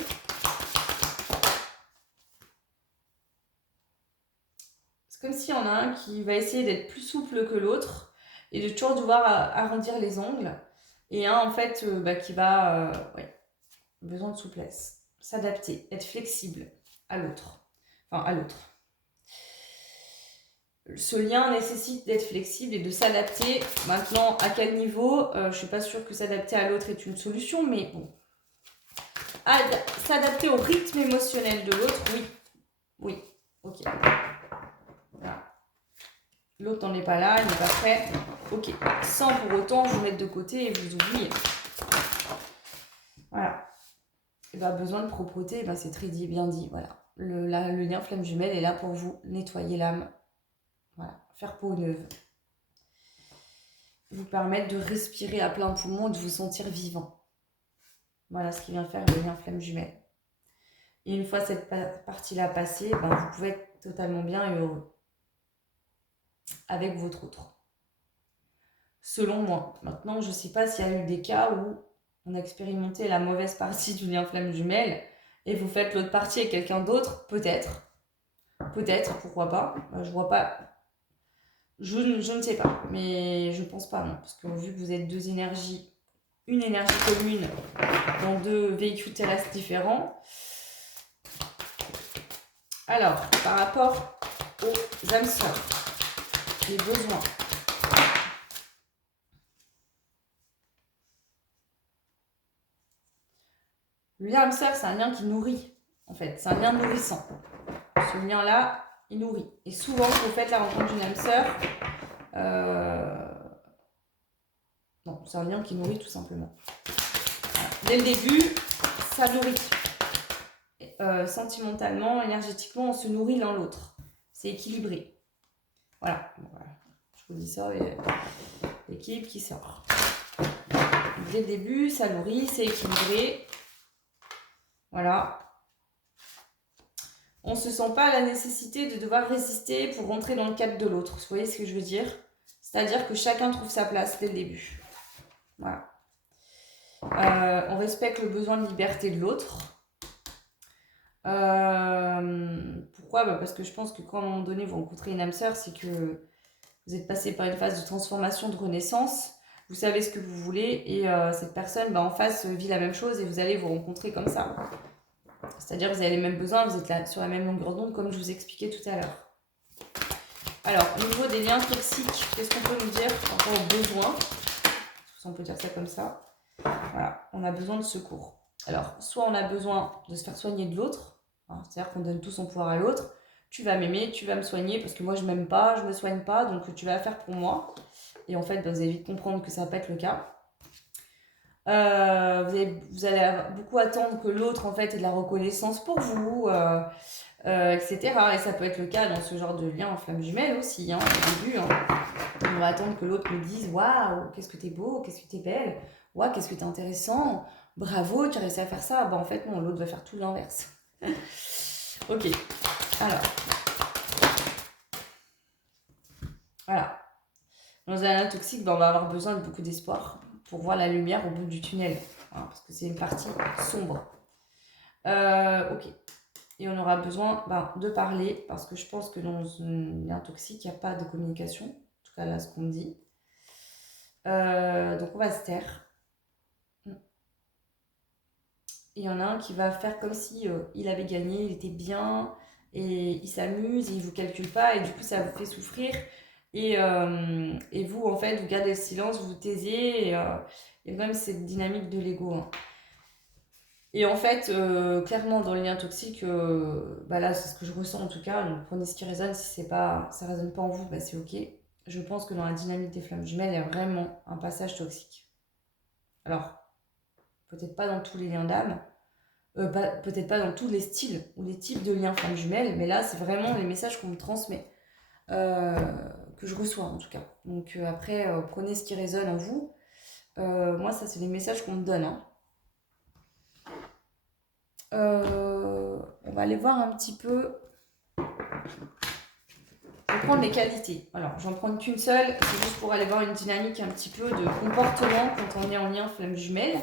C'est comme s'il y en a un qui va essayer d'être plus souple que l'autre et de toujours devoir arrondir les ongles. Et un en fait qui va, besoin de souplesse, s'adapter, être flexible à l'autre. Enfin, à l'autre. Ce lien nécessite d'être flexible et de s'adapter. Maintenant, à quel niveau je ne suis pas sûre que s'adapter à l'autre est une solution, mais bon. S'adapter au rythme émotionnel de l'autre, oui. Oui, ok. Voilà. L'autre n'en est pas là, il n'est pas prêt. Ok. Sans pour autant vous mettre de côté et vous oublier. Voilà. Et besoin de propreté, c'est très bien dit. Voilà. Le lien flamme jumelle est là pour vous nettoyer l'âme. Voilà. Faire peau neuve. Vous permettre de respirer à plein poumon, de vous sentir vivant. Voilà ce qui vient faire le lien flamme jumelle. Et une fois cette partie-là passée, vous pouvez être totalement bien et heureux avec votre autre. Selon moi. Maintenant, je ne sais pas s'il y a eu des cas où on a expérimenté la mauvaise partie du lien flamme jumelle et vous faites l'autre partie avec quelqu'un d'autre, peut-être. Peut-être, pourquoi pas. Je vois pas. Je ne sais pas, mais je pense pas, non. Parce que vu que vous êtes deux énergies, une énergie commune dans deux véhicules terrestres différents. Alors, par rapport aux âmes sœurs, les besoins. Le lien âme sœur, c'est un lien qui nourrit, en fait. C'est un lien nourrissant. Ce lien-là, il nourrit. Et souvent, quand vous faites la rencontre d'une âme sœur, non, c'est un lien qui nourrit tout simplement. Voilà. Dès le début, ça nourrit. Sentimentalement, énergétiquement, on se nourrit l'un l'autre. C'est équilibré. Voilà. Je vous dis ça, l'équilibre qui sort. Dès le début, ça nourrit, c'est équilibré. Voilà. On ne se sent pas la nécessité de devoir résister pour rentrer dans le cadre de l'autre. Vous voyez ce que je veux dire? C'est-à-dire que chacun trouve sa place dès le début. Voilà. On respecte le besoin de liberté de l'autre. Pourquoi? Parce que je pense que quand à un moment donné vous rencontrez une âme sœur, c'est que vous êtes passé par une phase de transformation, de renaissance. Vous savez ce que vous voulez et cette personne en face vit la même chose et vous allez vous rencontrer comme ça. C'est-à-dire que vous avez les mêmes besoins, vous êtes là, sur la même longueur d'onde comme je vous expliquais tout à l'heure. Alors, au niveau des liens toxiques, qu'est-ce qu'on peut nous dire par rapport aux besoins? On peut dire ça comme ça. Voilà, on a besoin de secours. Alors, soit on a besoin de se faire soigner de l'autre, c'est-à-dire qu'on donne tout son pouvoir à l'autre. Tu vas m'aimer, tu vas me soigner parce que moi je m'aime pas, je me soigne pas, donc tu vas faire pour moi. Et en fait, vous allez vite comprendre que ça va pas être le cas. Vous allez beaucoup attendre que l'autre en fait ait de la reconnaissance pour vous, etc. Et ça peut être le cas dans ce genre de lien en flamme jumelle aussi, au début. On va attendre que l'autre me dise waouh, qu'est-ce que t'es beau, qu'est-ce que t'es belle, waouh, qu'est-ce que t'es intéressant, bravo, tu as réussi à faire ça. En fait, non, l'autre va faire tout l'inverse. Ok, alors. Voilà. Dans un lien toxique, on va avoir besoin de beaucoup d'espoir pour voir la lumière au bout du tunnel. Parce que c'est une partie sombre. Ok. Et on aura besoin de parler parce que je pense que dans un lien toxique, il n'y a pas de communication. En tout cas, là, ce qu'on me dit. Donc, on va se taire. Et il y en a un qui va faire comme si il avait gagné, il était bien, et il s'amuse, et il ne vous calcule pas, et du coup, ça vous fait souffrir. Et vous, en fait, vous gardez le silence, vous vous taisez, et il y a quand même cette dynamique de l'ego. Et en fait, clairement, dans le lien toxique, là, c'est ce que je ressens en tout cas. Donc, prenez ce qui résonne. Si ça ne résonne pas en vous, c'est ok. Je pense que dans la dynamique des flammes jumelles, il y a vraiment un passage toxique. Alors, peut-être pas dans tous les liens d'âme, Peut-être pas dans tous les styles ou les types de liens flamme jumelle, mais là, c'est vraiment les messages qu'on me transmet, que je reçois en tout cas. Donc après, prenez ce qui résonne en vous. Moi, ça, c'est les messages qu'on me donne. Hein. On va aller voir un petit peu. Je vais prendre les qualités. Alors, j'en prends qu'une seule. C'est juste pour aller voir une dynamique un petit peu de comportement quand on est en lien flamme jumelle.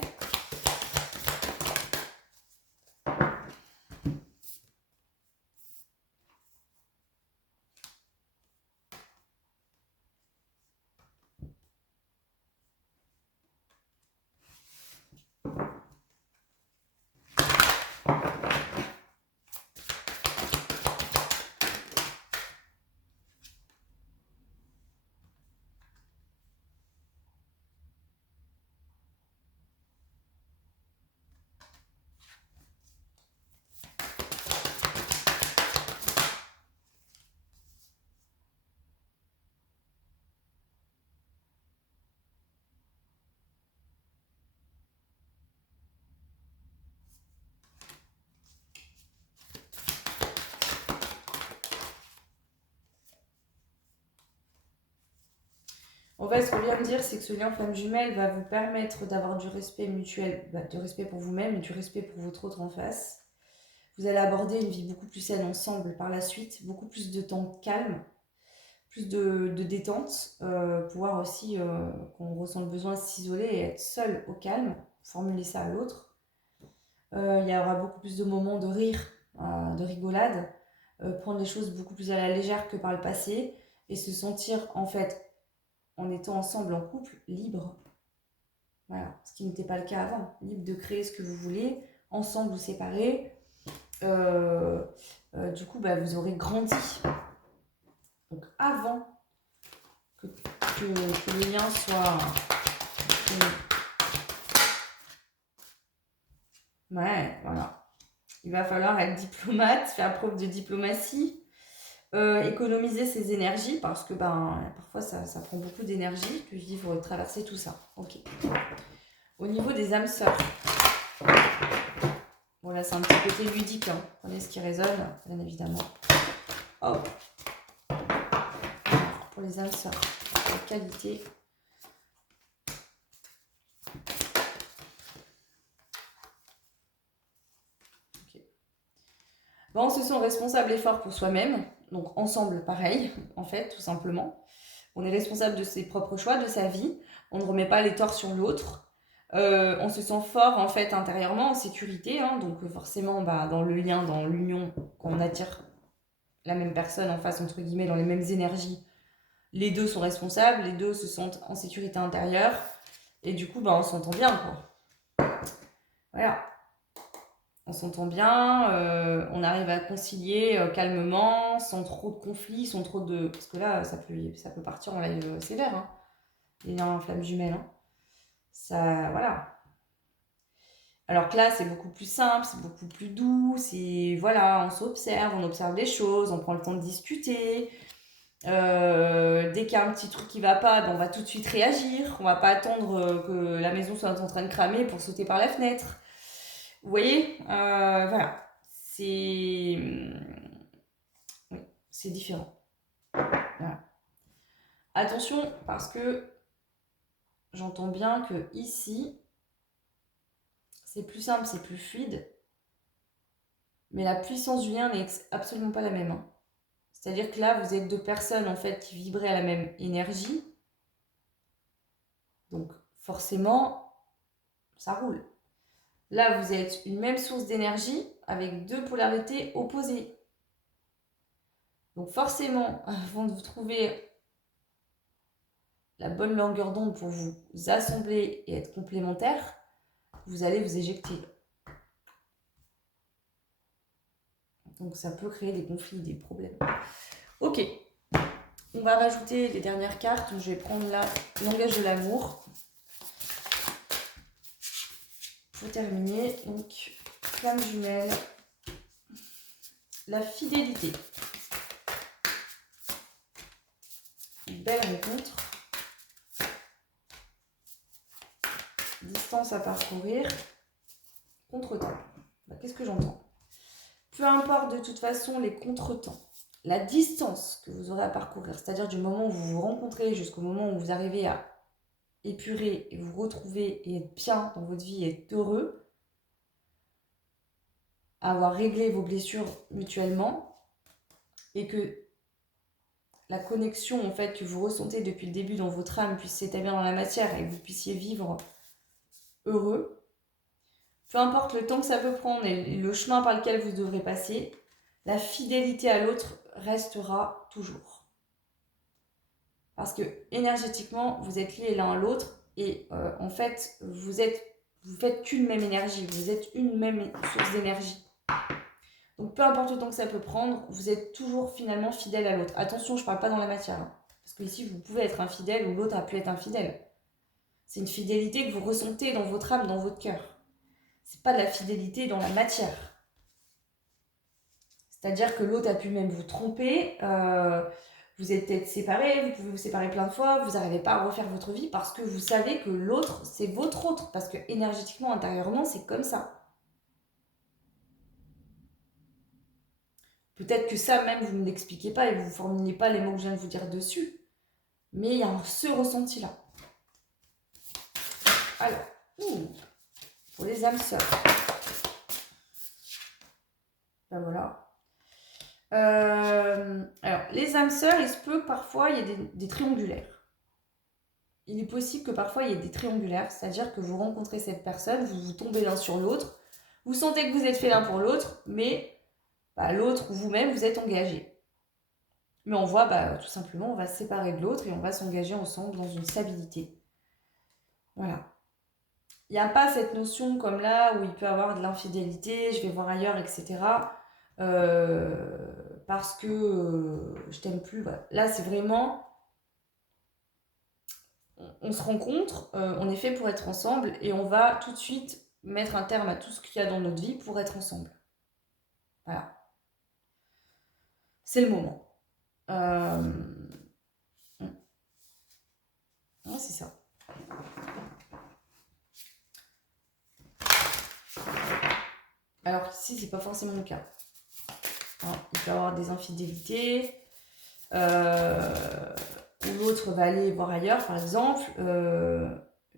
En fait, ce qu'on vient de dire, c'est que ce lien flamme jumelle va vous permettre d'avoir du respect mutuel, du respect pour vous-même et du respect pour votre autre en face. Vous allez aborder une vie beaucoup plus saine ensemble par la suite, beaucoup plus de temps calme, plus de détente, pouvoir aussi, quand on ressent le besoin de s'isoler et être seul au calme, formuler ça à l'autre. Il y aura beaucoup plus de moments de rire, de rigolade, prendre les choses beaucoup plus à la légère que par le passé et se sentir en fait, en étant ensemble en couple, libre. Voilà, ce qui n'était pas le cas avant. Libre de créer ce que vous voulez, ensemble ou séparés. Du coup, vous aurez grandi. Donc avant que le lien soit... Ouais, voilà. Il va falloir être diplomate, faire preuve de diplomatie, économiser ses énergies parce que parfois ça prend beaucoup d'énergie de vivre, traverser tout ça. Ok. Au niveau des âmes sœurs, bon là c'est un petit côté ludique, hein. Prenez ce qui résonne, bien évidemment. Hop. Alors, pour les âmes sœurs, la qualité. Okay. Bon, on se sent responsable et fort pour soi-même, donc ensemble pareil, en fait, tout simplement. On est responsable de ses propres choix, de sa vie. On ne remet pas les torts sur l'autre. On se sent fort en fait intérieurement, en sécurité. Hein, donc forcément, dans le lien, dans l'union, quand on attire la même personne en face, entre guillemets, dans les mêmes énergies, les deux sont responsables, les deux se sentent en sécurité intérieure. Et du coup, on s'entend bien, quoi. Voilà. On s'entend bien, on arrive à concilier calmement, sans trop de conflits, sans trop de... Parce que là, ça peut partir en live sévère, hein, les liens en flamme jumelle. Hein. Ça, voilà. Alors que là, c'est beaucoup plus simple, c'est beaucoup plus doux, c'est... Voilà, on s'observe, on observe les choses, on prend le temps de discuter. Dès qu'il y a un petit truc qui va pas, on va tout de suite réagir. On va pas attendre que la maison soit en train de cramer pour sauter par la fenêtre. Vous voyez, voilà, c'est oui, c'est différent. Voilà. Attention, parce que j'entends bien que ici, c'est plus simple, c'est plus fluide, mais la puissance du lien n'est absolument pas la même. Hein. C'est-à-dire que là, vous êtes deux personnes en fait qui vibraient à la même énergie, donc forcément, ça roule. Là, vous êtes une même source d'énergie avec deux polarités opposées. Donc forcément, avant de vous trouver la bonne longueur d'onde pour vous assembler et être complémentaires, vous allez vous éjecter. Donc ça peut créer des conflits, des problèmes. Ok, on va rajouter les dernières cartes. Je vais prendre la langage de l'amour. Pour terminer, donc flamme jumelle, la fidélité. Une belle rencontre. Distance à parcourir. Contre-temps. Qu'est-ce que j'entends? Peu importe de toute façon les contretemps, la distance que vous aurez à parcourir, c'est-à-dire du moment où vous vous rencontrez jusqu'au moment où vous arrivez à épurer et vous retrouver et être bien dans votre vie et être heureux, avoir réglé vos blessures mutuellement et que la connexion en fait que vous ressentez depuis le début dans votre âme puisse s'établir dans la matière et que vous puissiez vivre heureux, peu importe le temps que ça peut prendre et le chemin par lequel vous devrez passer, la fidélité à l'autre restera toujours. Parce que énergétiquement, vous êtes liés l'un à l'autre et en fait, vous faites qu'une même énergie, vous êtes une même source d'énergie. Donc peu importe le temps que ça peut prendre, vous êtes toujours finalement fidèle à l'autre. Attention, je ne parle pas dans la matière, hein, parce que ici, vous pouvez être infidèle ou l'autre a pu être infidèle. C'est une fidélité que vous ressentez dans votre âme, dans votre cœur. C'est pas de la fidélité dans la matière. C'est-à-dire que l'autre a pu même vous tromper, vous êtes peut-être séparés, vous pouvez vous séparer plein de fois, vous n'arrivez pas à refaire votre vie parce que vous savez que l'autre, c'est votre autre. Parce que énergétiquement, intérieurement, c'est comme ça. Peut-être que ça, même, vous ne l'expliquez pas et vous ne formulez pas les mots que je viens de vous dire dessus. Mais il y a ce ressenti-là. Alors, pour les âmes sœurs. Ben voilà. Alors, les âmes sœurs, il se peut que parfois il y ait des triangulaires. Il est possible que parfois il y ait des triangulaires, c'est-à-dire que vous rencontrez cette personne, vous tombez l'un sur l'autre, vous sentez que vous êtes fait l'un pour l'autre, mais l'autre ou vous-même, vous êtes engagés. Mais on voit, tout simplement, on va se séparer de l'autre et on va s'engager ensemble dans une stabilité. Voilà. Il n'y a pas cette notion comme là où il peut y avoir de l'infidélité, je vais voir ailleurs, etc. Parce que je t'aime plus. Voilà. Là, c'est vraiment, on se rencontre, on est fait pour être ensemble et on va tout de suite mettre un terme à tout ce qu'il y a dans notre vie pour être ensemble. Voilà. C'est le moment. Ouais, c'est ça. Alors ici, c'est pas forcément le cas. Hein, il peut y avoir des infidélités, où l'autre va aller voir ailleurs, par exemple,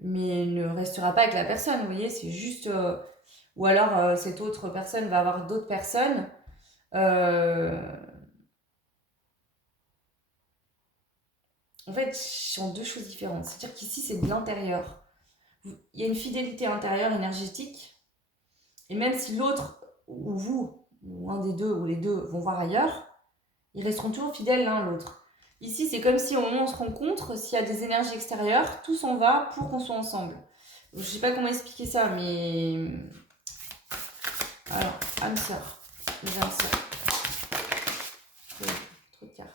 mais ne restera pas avec la personne, vous voyez, c'est juste... ou alors, cette autre personne va avoir d'autres personnes. En fait, ce sont deux choses différentes. C'est-à-dire qu'ici, c'est de l'intérieur. Il y a une fidélité intérieure énergétique, et même si l'autre, ou vous, ou un des deux, ou les deux, vont voir ailleurs, ils resteront toujours fidèles l'un à l'autre. Ici, c'est comme si au moment où on se rencontre, s'il y a des énergies extérieures, tout s'en va pour qu'on soit ensemble. Je ne sais pas comment expliquer ça, mais... Alors, âme sœur. Les âmes sœurs. Trop de cartes.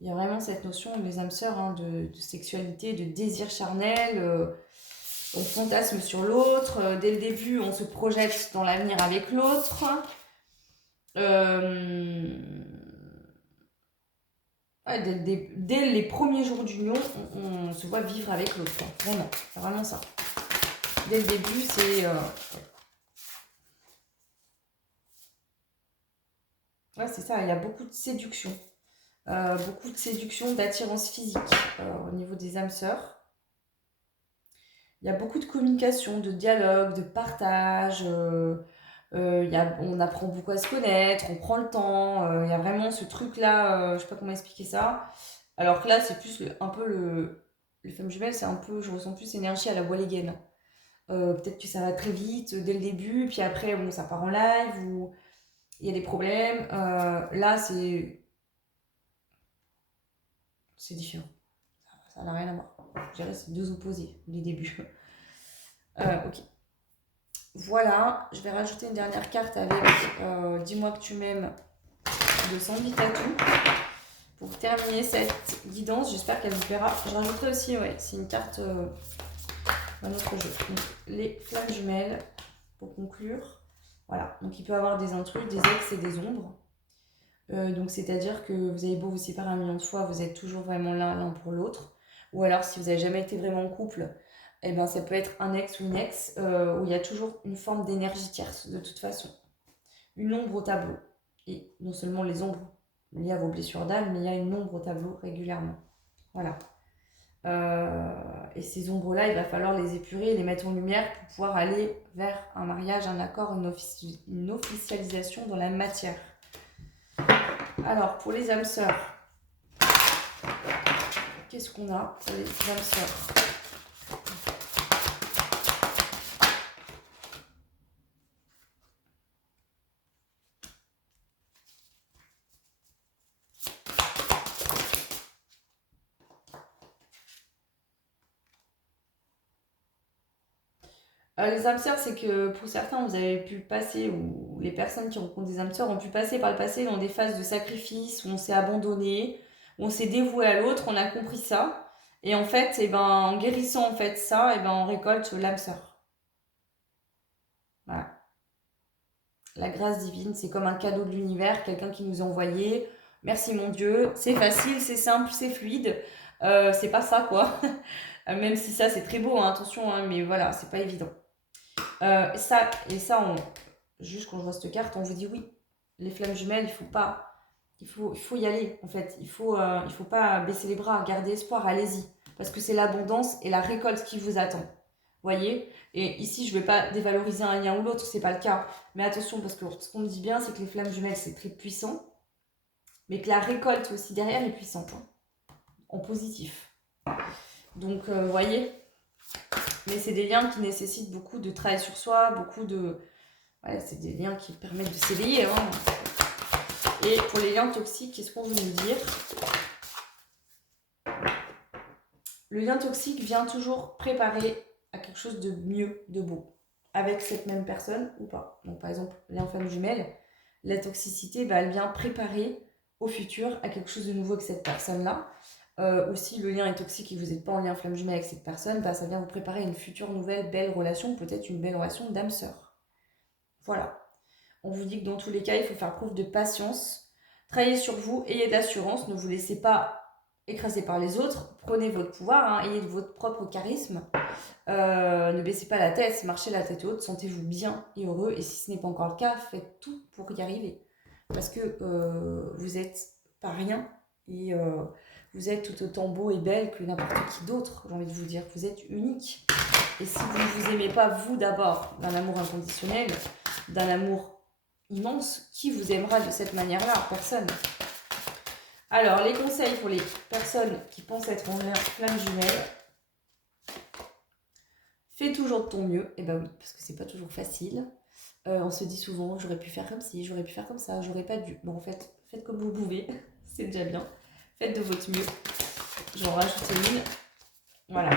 Il y a vraiment cette notion, les âmes sœurs, hein, de sexualité, de désir charnel. On fantasme sur l'autre. Dès le début, on se projette dans l'avenir avec l'autre. Ouais, dès les premiers jours d'union, on se voit vivre avec l'autre. Vraiment, c'est vraiment ça. Dès le début, c'est... Ouais, c'est ça, il y a beaucoup de séduction. Beaucoup de séduction, d'attirance physique au niveau des âmes sœurs. Il y a beaucoup de communication, de dialogue, de partage. On apprend beaucoup à se connaître, on prend le temps. Il y a vraiment ce truc-là, je sais pas comment expliquer ça. Alors que là, c'est plus un peu les femmes jumelles, c'est un peu, je ressens plus énergie à la voile et gaine. Peut-être que ça va très vite dès le début, puis après, bon, ça part en live ou il y a des problèmes. Là, c'est différent. Ça n'a rien à voir. Je dirais c'est deux opposés, les débuts. Ok. Voilà, je vais rajouter une dernière carte avec Dis-moi que tu m'aimes de Sandy Tatou pour terminer cette guidance. J'espère qu'elle vous plaira. Je rajouterai aussi, c'est une carte d'un autre jeu. Donc, les flammes jumelles pour conclure. Voilà, donc il peut y avoir des intrus, des ex et des ombres. Donc c'est-à-dire que vous avez beau vous séparer un million de fois, vous êtes toujours vraiment l'un pour l'autre. Ou alors si vous n'avez jamais été vraiment en couple eh ben, ça peut être un ex ou une ex où il y a toujours une forme d'énergie tierce de toute façon. Une ombre au tableau. Et non seulement les ombres liées à vos blessures d'âme, mais il y a une ombre au tableau régulièrement. Voilà. Et ces ombres-là, il va falloir les épurer, les mettre en lumière pour pouvoir aller vers un mariage, un accord, une officialisation dans la matière. Alors, pour les âmes sœurs, qu'est-ce qu'on a pour les âmes sœurs? Les âmes sœurs, c'est que pour certains, vous avez pu passer, ou les personnes qui rencontrent des âmes sœurs ont pu passer par le passé dans des phases de sacrifice, où on s'est abandonné, où on s'est dévoué à l'autre, on a compris ça. Et en fait, eh ben, en guérissant en fait ça, eh ben, on récolte l'âme sœur. Voilà. La grâce divine, c'est comme un cadeau de l'univers, quelqu'un qui nous a envoyé. Merci mon Dieu, c'est facile, c'est simple, c'est fluide. C'est pas ça quoi. Même si ça c'est très beau, hein, attention, hein, mais voilà, c'est pas évident. Ça, juste quand je vois cette carte, on vous dit oui. Les flammes jumelles, il faut y aller en fait. Il faut pas baisser les bras, garder espoir, allez-y. Parce que c'est l'abondance et la récolte qui vous attend. Voyez? Et ici, je ne vais pas dévaloriser un lien ou l'autre, c'est pas le cas. Mais attention, parce que ce qu'on me dit bien, c'est que les flammes jumelles, c'est très puissant. Mais que la récolte aussi derrière est puissante. Hein, en positif. Donc, voyez? Mais c'est des liens qui nécessitent beaucoup de travail sur soi, beaucoup de... Ouais, c'est des liens qui permettent de s'éveiller. Hein. Et pour les liens toxiques, qu'est-ce qu'on veut nous dire? Le lien toxique vient toujours préparer à quelque chose de mieux, de beau, avec cette même personne ou pas. Donc par exemple, lien flamme jumelle, la toxicité, elle vient préparer au futur à quelque chose de nouveau avec cette personne-là. Ou si le lien est toxique et que vous n'êtes pas en lien flamme jumelle avec cette personne, ça vient vous préparer à une future nouvelle belle relation, peut-être une belle relation d'âme sœur. Voilà. On vous dit que dans tous les cas, il faut faire preuve de patience, travailler sur vous, ayez de l'assurance, ne vous laissez pas écraser par les autres, prenez votre pouvoir, hein, ayez votre propre charisme, ne baissez pas la tête, marchez la tête haute, sentez-vous bien et heureux, et si ce n'est pas encore le cas, faites tout pour y arriver, parce que vous n'êtes pas rien, et vous êtes tout autant beau et belle que n'importe qui d'autre, j'ai envie de vous dire, vous êtes unique, et si vous ne vous aimez pas vous d'abord, d'un amour inconditionnel, d'un amour immense, qui vous aimera de cette manière-là? Personne. Alors, les conseils pour les personnes qui pensent être en flamme jumelle. Fais toujours de ton mieux. Et ben oui, parce que c'est pas toujours facile. On se dit souvent, j'aurais pu faire comme ci, j'aurais pu faire comme ça, j'aurais pas dû. Bon, en fait, faites comme vous pouvez. C'est déjà bien. Faites de votre mieux. J'en rajoute une. Voilà.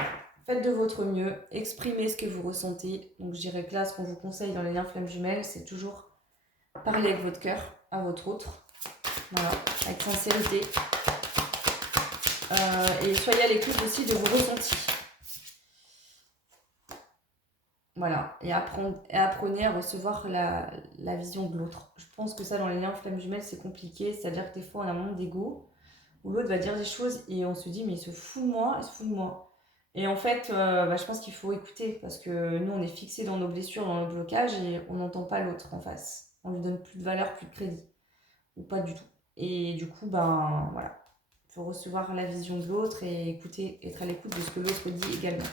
Faites de votre mieux. Exprimez ce que vous ressentez. Donc, je dirais que là, ce qu'on vous conseille dans les liens flamme jumelle, c'est toujours parler avec votre cœur à votre autre. Voilà, avec sincérité. Et soyez à l'écoute aussi de vos ressentis. Voilà, et apprenez à recevoir la vision de l'autre. Je pense que ça, dans les liens flammes jumelles, c'est compliqué. C'est-à-dire que des fois, on a un moment d'ego où l'autre va dire des choses et on se dit, mais il se fout de moi, il se fout de moi. Et en fait, je pense qu'il faut écouter parce que nous, on est fixés dans nos blessures, dans nos blocages et on n'entend pas l'autre en face. On lui donne plus de valeur, plus de crédit. Ou pas du tout. Et du coup, voilà. Il faut recevoir la vision de l'autre et écouter, être à l'écoute de ce que l'autre dit également.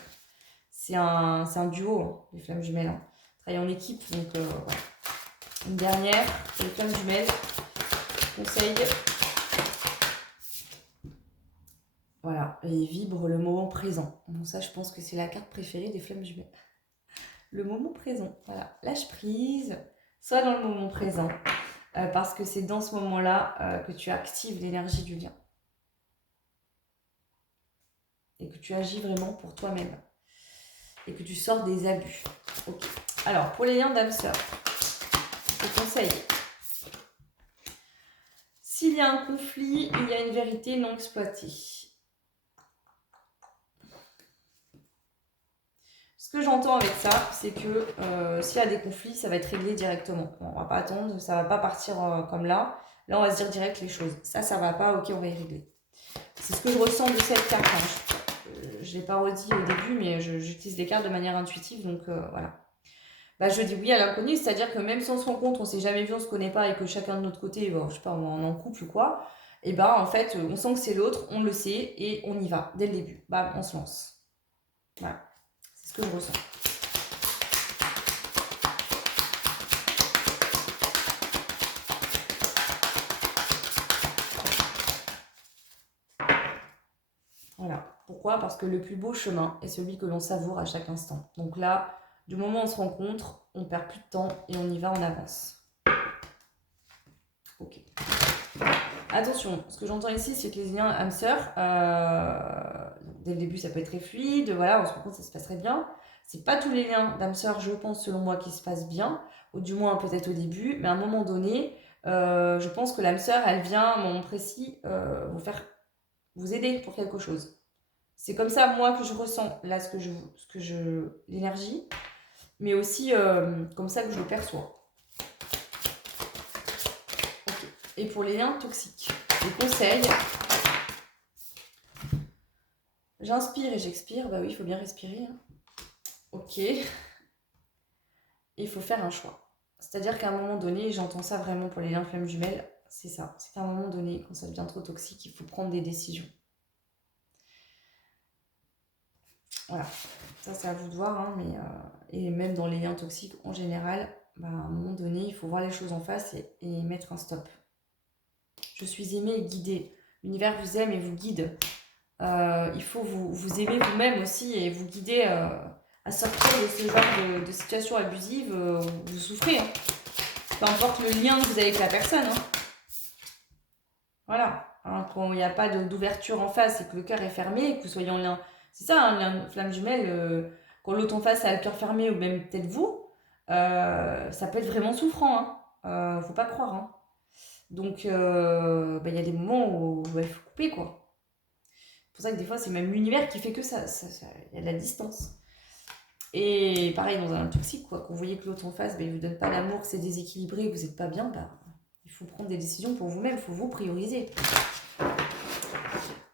C'est un duo, hein, les flammes jumelles. Hein. Travailler en équipe, donc voilà. Une dernière, les flammes jumelles. Conseil. Voilà, et vibre le moment présent. Bon, ça, je pense que c'est la carte préférée des flammes jumelles. Le moment présent, voilà. Lâche prise, sois dans le moment présent. Parce que c'est dans ce moment-là que tu actives l'énergie du lien. Et que tu agis vraiment pour toi-même. Et que tu sors des abus. Ok. Alors, pour les liens d'âme sœur, je te conseille. S'il y a un conflit, il y a une vérité non exploitée. Ce que j'entends avec ça, c'est que s'il y a des conflits, ça va être réglé directement. Bon, on va pas attendre, ça va pas partir comme là. Là, on va se dire direct les choses. Ça va pas, ok, on va y régler. C'est ce que je ressens de cette carte. je ne l'ai pas redit au début, mais j'utilise les cartes de manière intuitive, donc voilà. Bah, je dis oui à l'inconnu, c'est-à-dire que même si on se rencontre, on s'est jamais vu, on se connaît pas et que chacun de notre côté, je sais pas, on est en couple ou quoi, et bah en fait, on sent que c'est l'autre, on le sait et on y va dès le début. Bah, on se lance. Voilà, c'est ce que je ressens. Voilà. Pourquoi? Parce que le plus beau chemin est celui que l'on savoure à chaque instant. Donc là, du moment où on se rencontre, on perd plus de temps et on y va, on avance. Ok. Attention, ce que j'entends ici, c'est que les liens âme-sœur, dès le début, ça peut être très fluide, voilà, on se rend compte que ça se passe très bien. C'est pas tous les liens d'âme-sœur, je pense, selon moi, qui se passent bien, ou du moins peut-être au début, mais à un moment donné, je pense que l'âme-sœur, elle vient, à un moment précis, vous aider pour quelque chose. C'est comme ça, moi, que je ressens, là, l'énergie, mais aussi comme ça que je le perçois. Okay. Et pour les liens toxiques, les conseils, j'inspire et j'expire, bah oui, il faut bien respirer. Hein. Ok. Il faut faire un choix. C'est-à-dire qu'à un moment donné, j'entends ça vraiment pour les liens flammes jumelles, c'est ça. C'est qu'à un moment donné, quand ça devient trop toxique, il faut prendre des décisions. Voilà. Ça, c'est à vous de voir, hein, mais et même dans les liens toxiques en général, bah, à un moment donné, il faut voir les choses en face et mettre un stop. Je suis aimée et guidée. L'univers vous aime et vous guide. Il faut vous aimer vous-même aussi et vous guider à sortir de ce genre de situation abusive où vous souffrez. Hein. Peu importe le lien que vous avez avec la personne. Hein. Voilà. Hein, quand il n'y a pas d'ouverture en face et que le cœur est fermé, que vous soyez en lien. C'est ça, un lien flamme jumelle. Quand l'autre en face a le cœur fermé ou même peut-être vous, ça peut être vraiment souffrant. Hein. Faut pas croire. Hein. Donc, y a des moments où il faut couper, quoi. C'est pour ça que des fois, c'est même l'univers qui fait que ça y a de la distance. Et pareil, dans un toxique, quoi, quand vous voyez que l'autre en face, il ne vous donne pas l'amour, que c'est déséquilibré, que vous n'êtes pas bien, il faut prendre des décisions pour vous-même, il faut vous prioriser.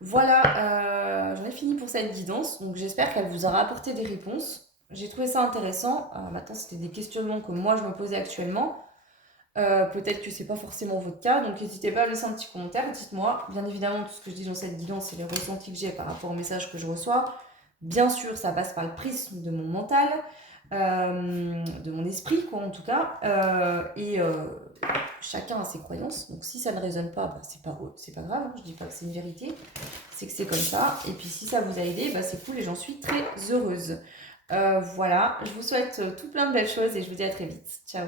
Voilà, j'en ai fini pour cette guidance, donc j'espère qu'elle vous aura apporté des réponses. J'ai trouvé ça intéressant. Maintenant, c'était des questionnements que moi, je me posais actuellement. Peut-être que c'est pas forcément votre cas, donc n'hésitez pas à laisser un petit commentaire, dites-moi. Bien évidemment, tout ce que je dis dans cette guidance, c'est les ressentis que j'ai par rapport aux messages que je reçois. Bien sûr, ça passe par le prisme de mon mental, de mon esprit, quoi, en tout cas. Chacun a ses croyances, donc si ça ne résonne pas, c'est pas grave, hein, je dis pas que c'est une vérité, c'est que c'est comme ça. Et puis si ça vous a aidé, c'est cool et j'en suis très heureuse. Voilà, je vous souhaite tout plein de belles choses et je vous dis à très vite. Ciao.